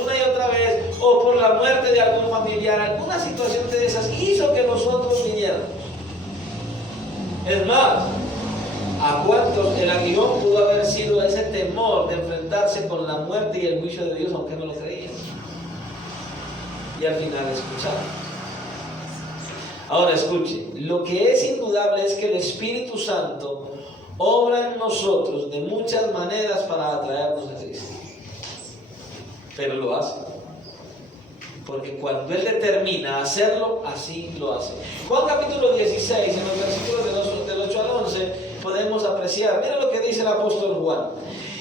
o por la muerte de algún familiar. Alguna situación de esas hizo que nosotros viniéramos. Es más, ¿a cuántos el aguijón pudo haber sido ese temor de enfrentarse con la muerte y el juicio de Dios, aunque no lo creían? Y al final escucharon. Ahora escuche, lo que es indudable es que el Espíritu Santo obra en nosotros de muchas maneras para atraernos a Cristo. Pero lo hace. Porque cuando Él determina hacerlo, así lo hace. Juan capítulo 16, en los versículos del 8 al 11, podemos apreciar. Mira lo que dice el apóstol Juan.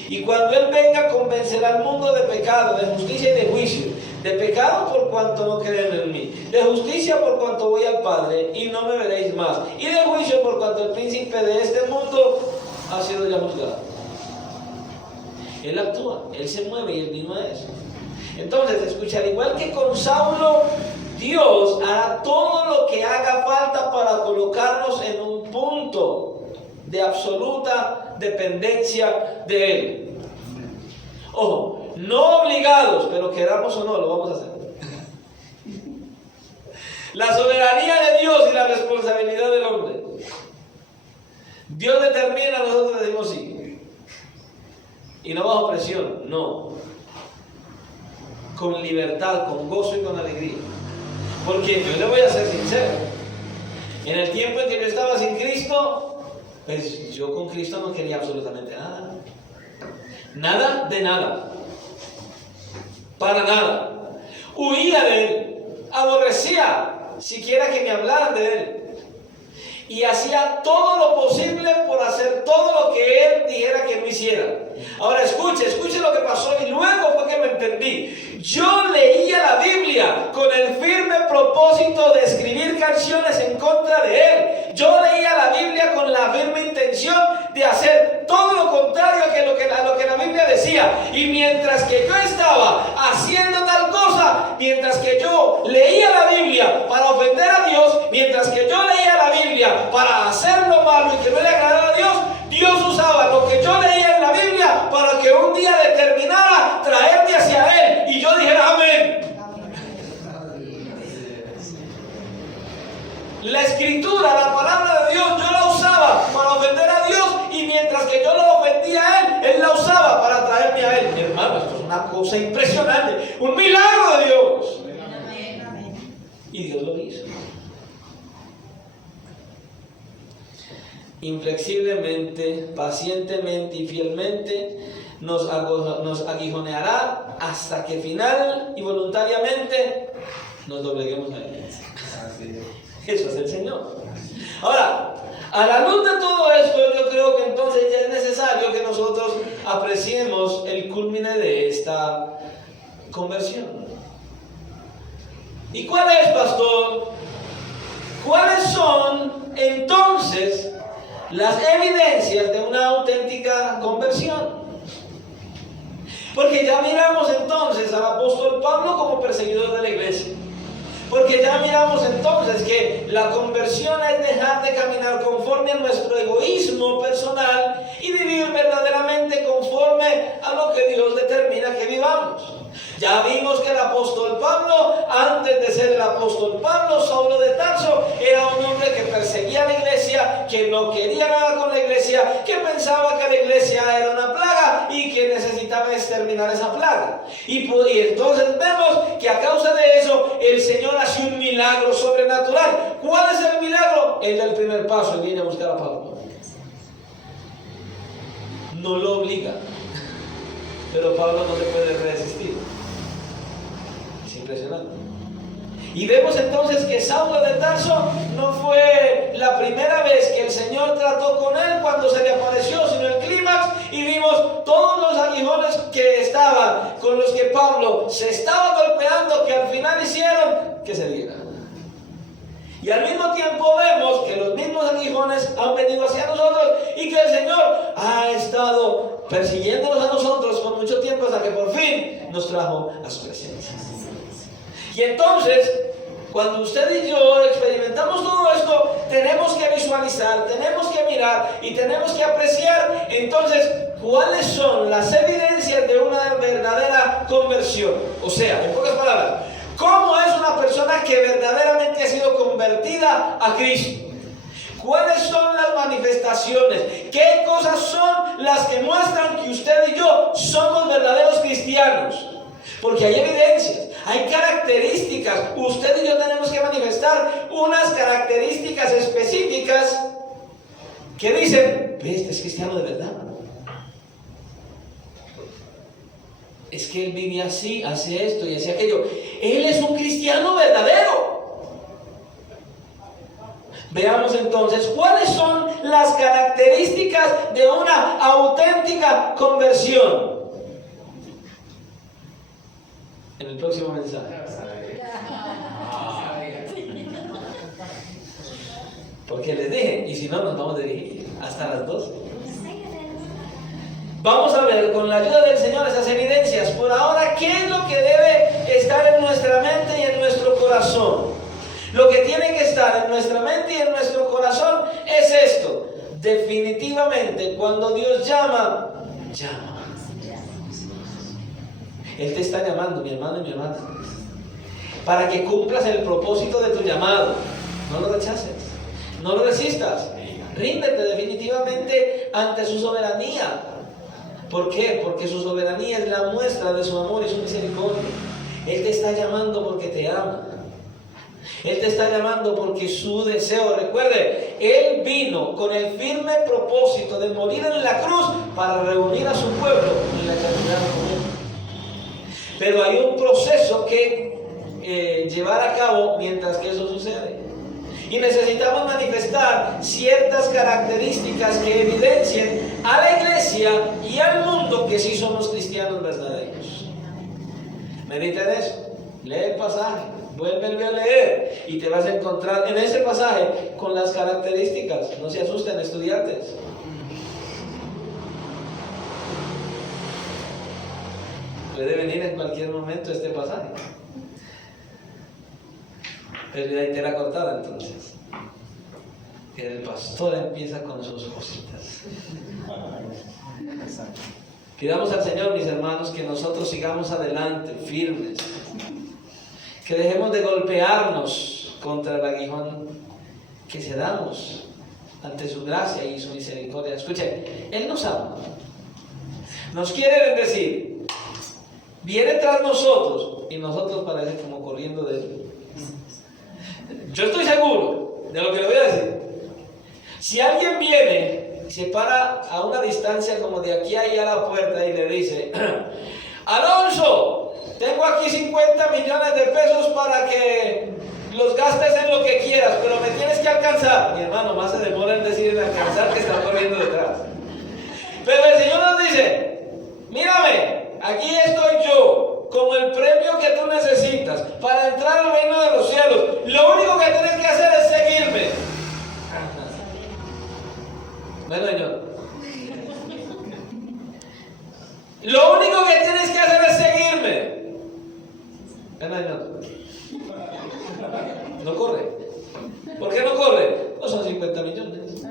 Y cuando Él venga, convencerá al mundo de pecado, de justicia y de juicio. De pecado por cuanto no creen en mí. De justicia por cuanto voy al Padre y no me veréis más. Y de juicio por cuanto el príncipe de este mundo ha sido ya juzgado. Él actúa, Él se mueve y Él vino a eso. Entonces, escucha, al igual que con Saulo, Dios hará todo lo que haga falta para colocarnos en un punto de absoluta dependencia de Él. Ojo, no obligados, pero queramos o no, lo vamos a hacer. La soberanía de Dios y la responsabilidad del hombre. Dios determina, nosotros decimos sí. Y no bajo presión, no. Con libertad, con gozo y con alegría. Porque yo le voy a ser sincero. En el tiempo en que yo estaba sin Cristo, pues yo con Cristo no quería absolutamente nada. Nada de nada. Para nada. Huía de Él. Aborrecía siquiera que me hablaran de Él. Y hacía todo lo posible por hacer todo lo que Él dijera que no hiciera. Ahora escuche lo que pasó y luego fue que me entendí. Yo leía la Biblia con el firme propósito de escribir canciones en contra de Él. Yo leía la Biblia con la firme intención de hacer todo lo contrario a lo que la Biblia decía. Y mientras que yo estaba haciendo tal cosa, mientras que yo leía la Biblia para ofender a Dios, mientras que yo leía la Biblia para hacer lo malo y que no le agradara a Dios, Dios usaba lo que yo leía en la Biblia para que un día determinara traerme hacia Él y yo dijera amén. La escritura, la palabra de Dios, yo la usaba para ofender a Dios, y mientras que yo lo ofendía a Él, Él la usaba para traerme a Él. Mi hermano, esto es una cosa impresionante, un milagro de Dios. Y Dios lo hizo. Inflexiblemente, pacientemente y fielmente nos aguijoneará hasta que final y voluntariamente nos dobleguemos a Él. Eso es el Señor. Ahora, a la luz de todo esto, yo creo que entonces ya es necesario que nosotros apreciemos el culmine de esta conversión. ¿Y cuál es, pastor? ¿Cuáles son entonces las evidencias de una auténtica conversión? Porque ya miramos entonces al apóstol Pablo como perseguidor de la iglesia. Porque ya miramos entonces que la conversión es dejar de caminar conforme a nuestro egoísmo personal y vivir verdaderamente conforme a lo que Dios determina que vivamos. Ya vimos que el apóstol Pablo, antes de ser el apóstol Pablo, Saulo de Tarso, era un hombre que perseguía a la iglesia, que no quería nada con la iglesia, que pensaba que la iglesia era una plaga y que necesitaba exterminar esa plaga. Y entonces vemos que a causa de eso, el Señor hace un milagro sobrenatural. ¿Cuál es el milagro? El del primer paso, y viene a buscar a Pablo. No lo obliga, pero Pablo no se puede resistir. Impresionante. Y vemos entonces que Saulo de Tarso no fue la primera vez que el Señor trató con él cuando se le apareció, sino el clímax, y vimos todos los aguijones que estaban, con los que Pablo se estaba golpeando, que al final hicieron que se diera. Y al mismo tiempo vemos que los mismos aguijones han venido hacia nosotros y que el Señor ha estado persiguiéndonos a nosotros por mucho tiempo hasta que por fin nos trajo a su presencia. Y entonces, cuando usted y yo experimentamos todo esto, tenemos que visualizar, tenemos que mirar y tenemos que apreciar entonces cuáles son las evidencias de una verdadera conversión. O sea, en pocas palabras, ¿cómo es una persona que verdaderamente ha sido convertida a Cristo? ¿Cuáles son las manifestaciones? ¿Qué cosas son las que muestran que usted y yo somos verdaderos cristianos? Porque hay evidencias, hay características. Usted y yo tenemos que manifestar unas características específicas que dicen, este es cristiano de verdad. Es que él vive así, hace esto y hace aquello. Él es un cristiano verdadero. Veamos entonces cuáles son las características de una auténtica conversión. En el próximo mensaje. Porque les dije, y si no, nos vamos a dirigir hasta las 2. Vamos a ver con la ayuda del Señor esas evidencias. Por ahora, ¿qué es lo que debe estar en nuestra mente y en nuestro corazón? Lo que tiene que estar en nuestra mente y en nuestro corazón es esto. Definitivamente, cuando Dios llama, llama. Él te está llamando, mi hermano y mi hermana, para que cumplas el propósito de tu llamado. No lo rechaces, no lo resistas. Ríndete definitivamente ante su soberanía. ¿Por qué? Porque su soberanía es la muestra de su amor y su misericordia. Él te está llamando porque te ama. Él te está llamando porque su deseo, recuerde, Él vino con el firme propósito de morir en la cruz para reunir a su pueblo en la eternidad con Él. Pero hay un proceso que llevar a cabo mientras que eso sucede. Y necesitamos manifestar ciertas características que evidencien a la iglesia y al mundo que sí somos cristianos verdaderos. Medita en eso. Lee el pasaje. Vuelve a leer. Y te vas a encontrar en ese pasaje con las características. No se asusten, estudiantes. Puede venir en cualquier momento este pasaje. Pero ya hay tela cortada entonces. El pastor empieza con sus cositas. Pidamos al Señor, mis hermanos, que nosotros sigamos adelante, firmes. Que dejemos de golpearnos contra el aguijón que cedamos ante su gracia y su misericordia. Escuchen, Él nos ama. Nos quiere bendecir. Viene tras nosotros y nosotros parece como corriendo de Él. Yo estoy seguro de lo que le voy a decir. Si alguien viene, se para a una distancia como de aquí a allá a la puerta y le dice: Alonso, tengo aquí 50 millones de pesos para que los gastes en lo que quieras, pero me tienes que alcanzar. Mi hermano, más se demora en decir en alcanzar que está corriendo detrás. Pero el Señor nos dice: mírame, aquí estoy yo, como el premio que tú necesitas para entrar al reino de los cielos. Lo único que tienes que hacer es seguirme. Bueno, Señor. Lo único que tienes que hacer es seguirme. Ven, Señor. No corre. ¿Por qué no corre? No son 50 millones.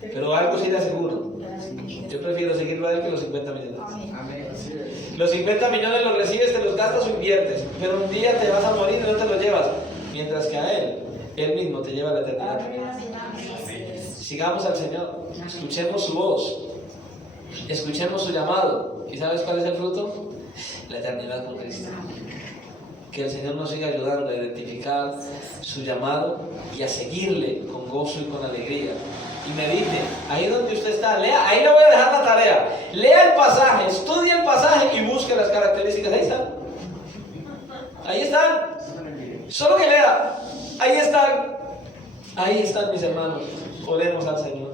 Pero algo sí le aseguro. Yo prefiero seguirlo a él que los 50 millones. Los 50 millones los recibes, te los gastas o inviertes, pero un día te vas a morir y no te los llevas, mientras que a Él mismo te lleva a la eternidad. Sigamos al Señor, escuchemos su voz, escuchemos su llamado. ¿Y sabes cuál es el fruto? La eternidad con Cristo. Que el Señor nos siga ayudando a identificar su llamado y a seguirle con gozo y con alegría. Y medite, ahí donde usted está, lea, ahí le voy a dejar la tarea. Lea el pasaje, estudie el pasaje y busque las características. Ahí están. Ahí están. Solo que lea. Ahí están. Ahí están, mis hermanos. Oremos al Señor.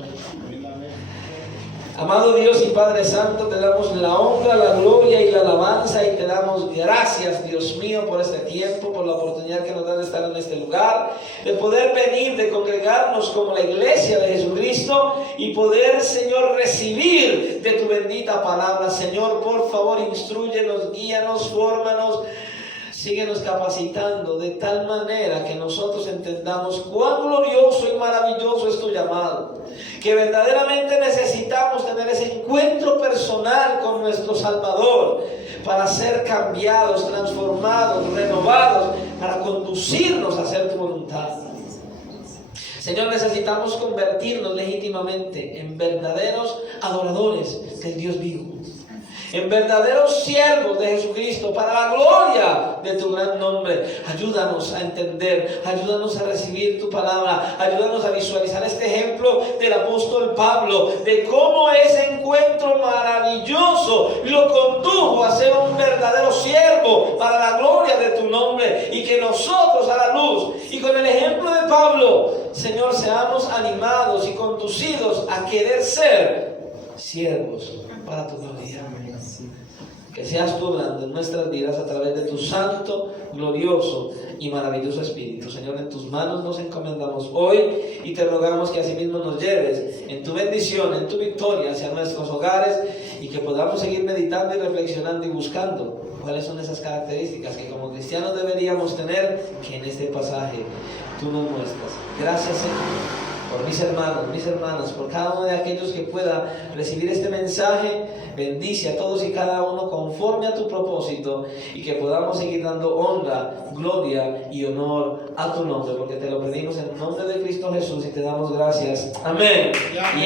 Amado Dios y Padre Santo, te damos la honra, la gloria y la alabanza y te damos gracias, Dios mío, por este tiempo, por la oportunidad que nos da de estar en este lugar, de poder venir, de congregarnos como la iglesia de Jesucristo y poder, Señor, recibir de tu bendita palabra. Señor, por favor, instrúyenos, guíanos, fórmanos. Síguenos capacitando de tal manera que nosotros entendamos cuán glorioso y maravilloso es tu llamado. Que verdaderamente necesitamos tener ese encuentro personal con nuestro Salvador para ser cambiados, transformados, renovados, para conducirnos a hacer tu voluntad. Señor, necesitamos convertirnos legítimamente en verdaderos adoradores del Dios vivo, en verdaderos siervos de Jesucristo para la gloria de tu gran nombre. Ayúdanos a entender, ayúdanos a recibir tu palabra, ayúdanos a visualizar este ejemplo del apóstol Pablo, de cómo ese encuentro maravilloso lo condujo a ser un verdadero siervo para la gloria de tu nombre, y que nosotros a la luz y con el ejemplo de Pablo, Señor, seamos animados y conducidos a querer ser siervos para tu gloria. Que seas tú obrando en nuestras vidas a través de tu santo, glorioso y maravilloso Espíritu. Señor, en tus manos nos encomendamos hoy y te rogamos que asimismo nos lleves en tu bendición, en tu victoria hacia nuestros hogares, y que podamos seguir meditando y reflexionando y buscando cuáles son esas características que como cristianos deberíamos tener, que en este pasaje tú nos muestras. Gracias, Señor, por mis hermanos, mis hermanas, por cada uno de aquellos que pueda recibir este mensaje. Bendice a todos y cada uno conforme a tu propósito, y que podamos seguir dando honra, gloria y honor a tu nombre, porque te lo pedimos en el nombre de Cristo Jesús y te damos gracias. Amén.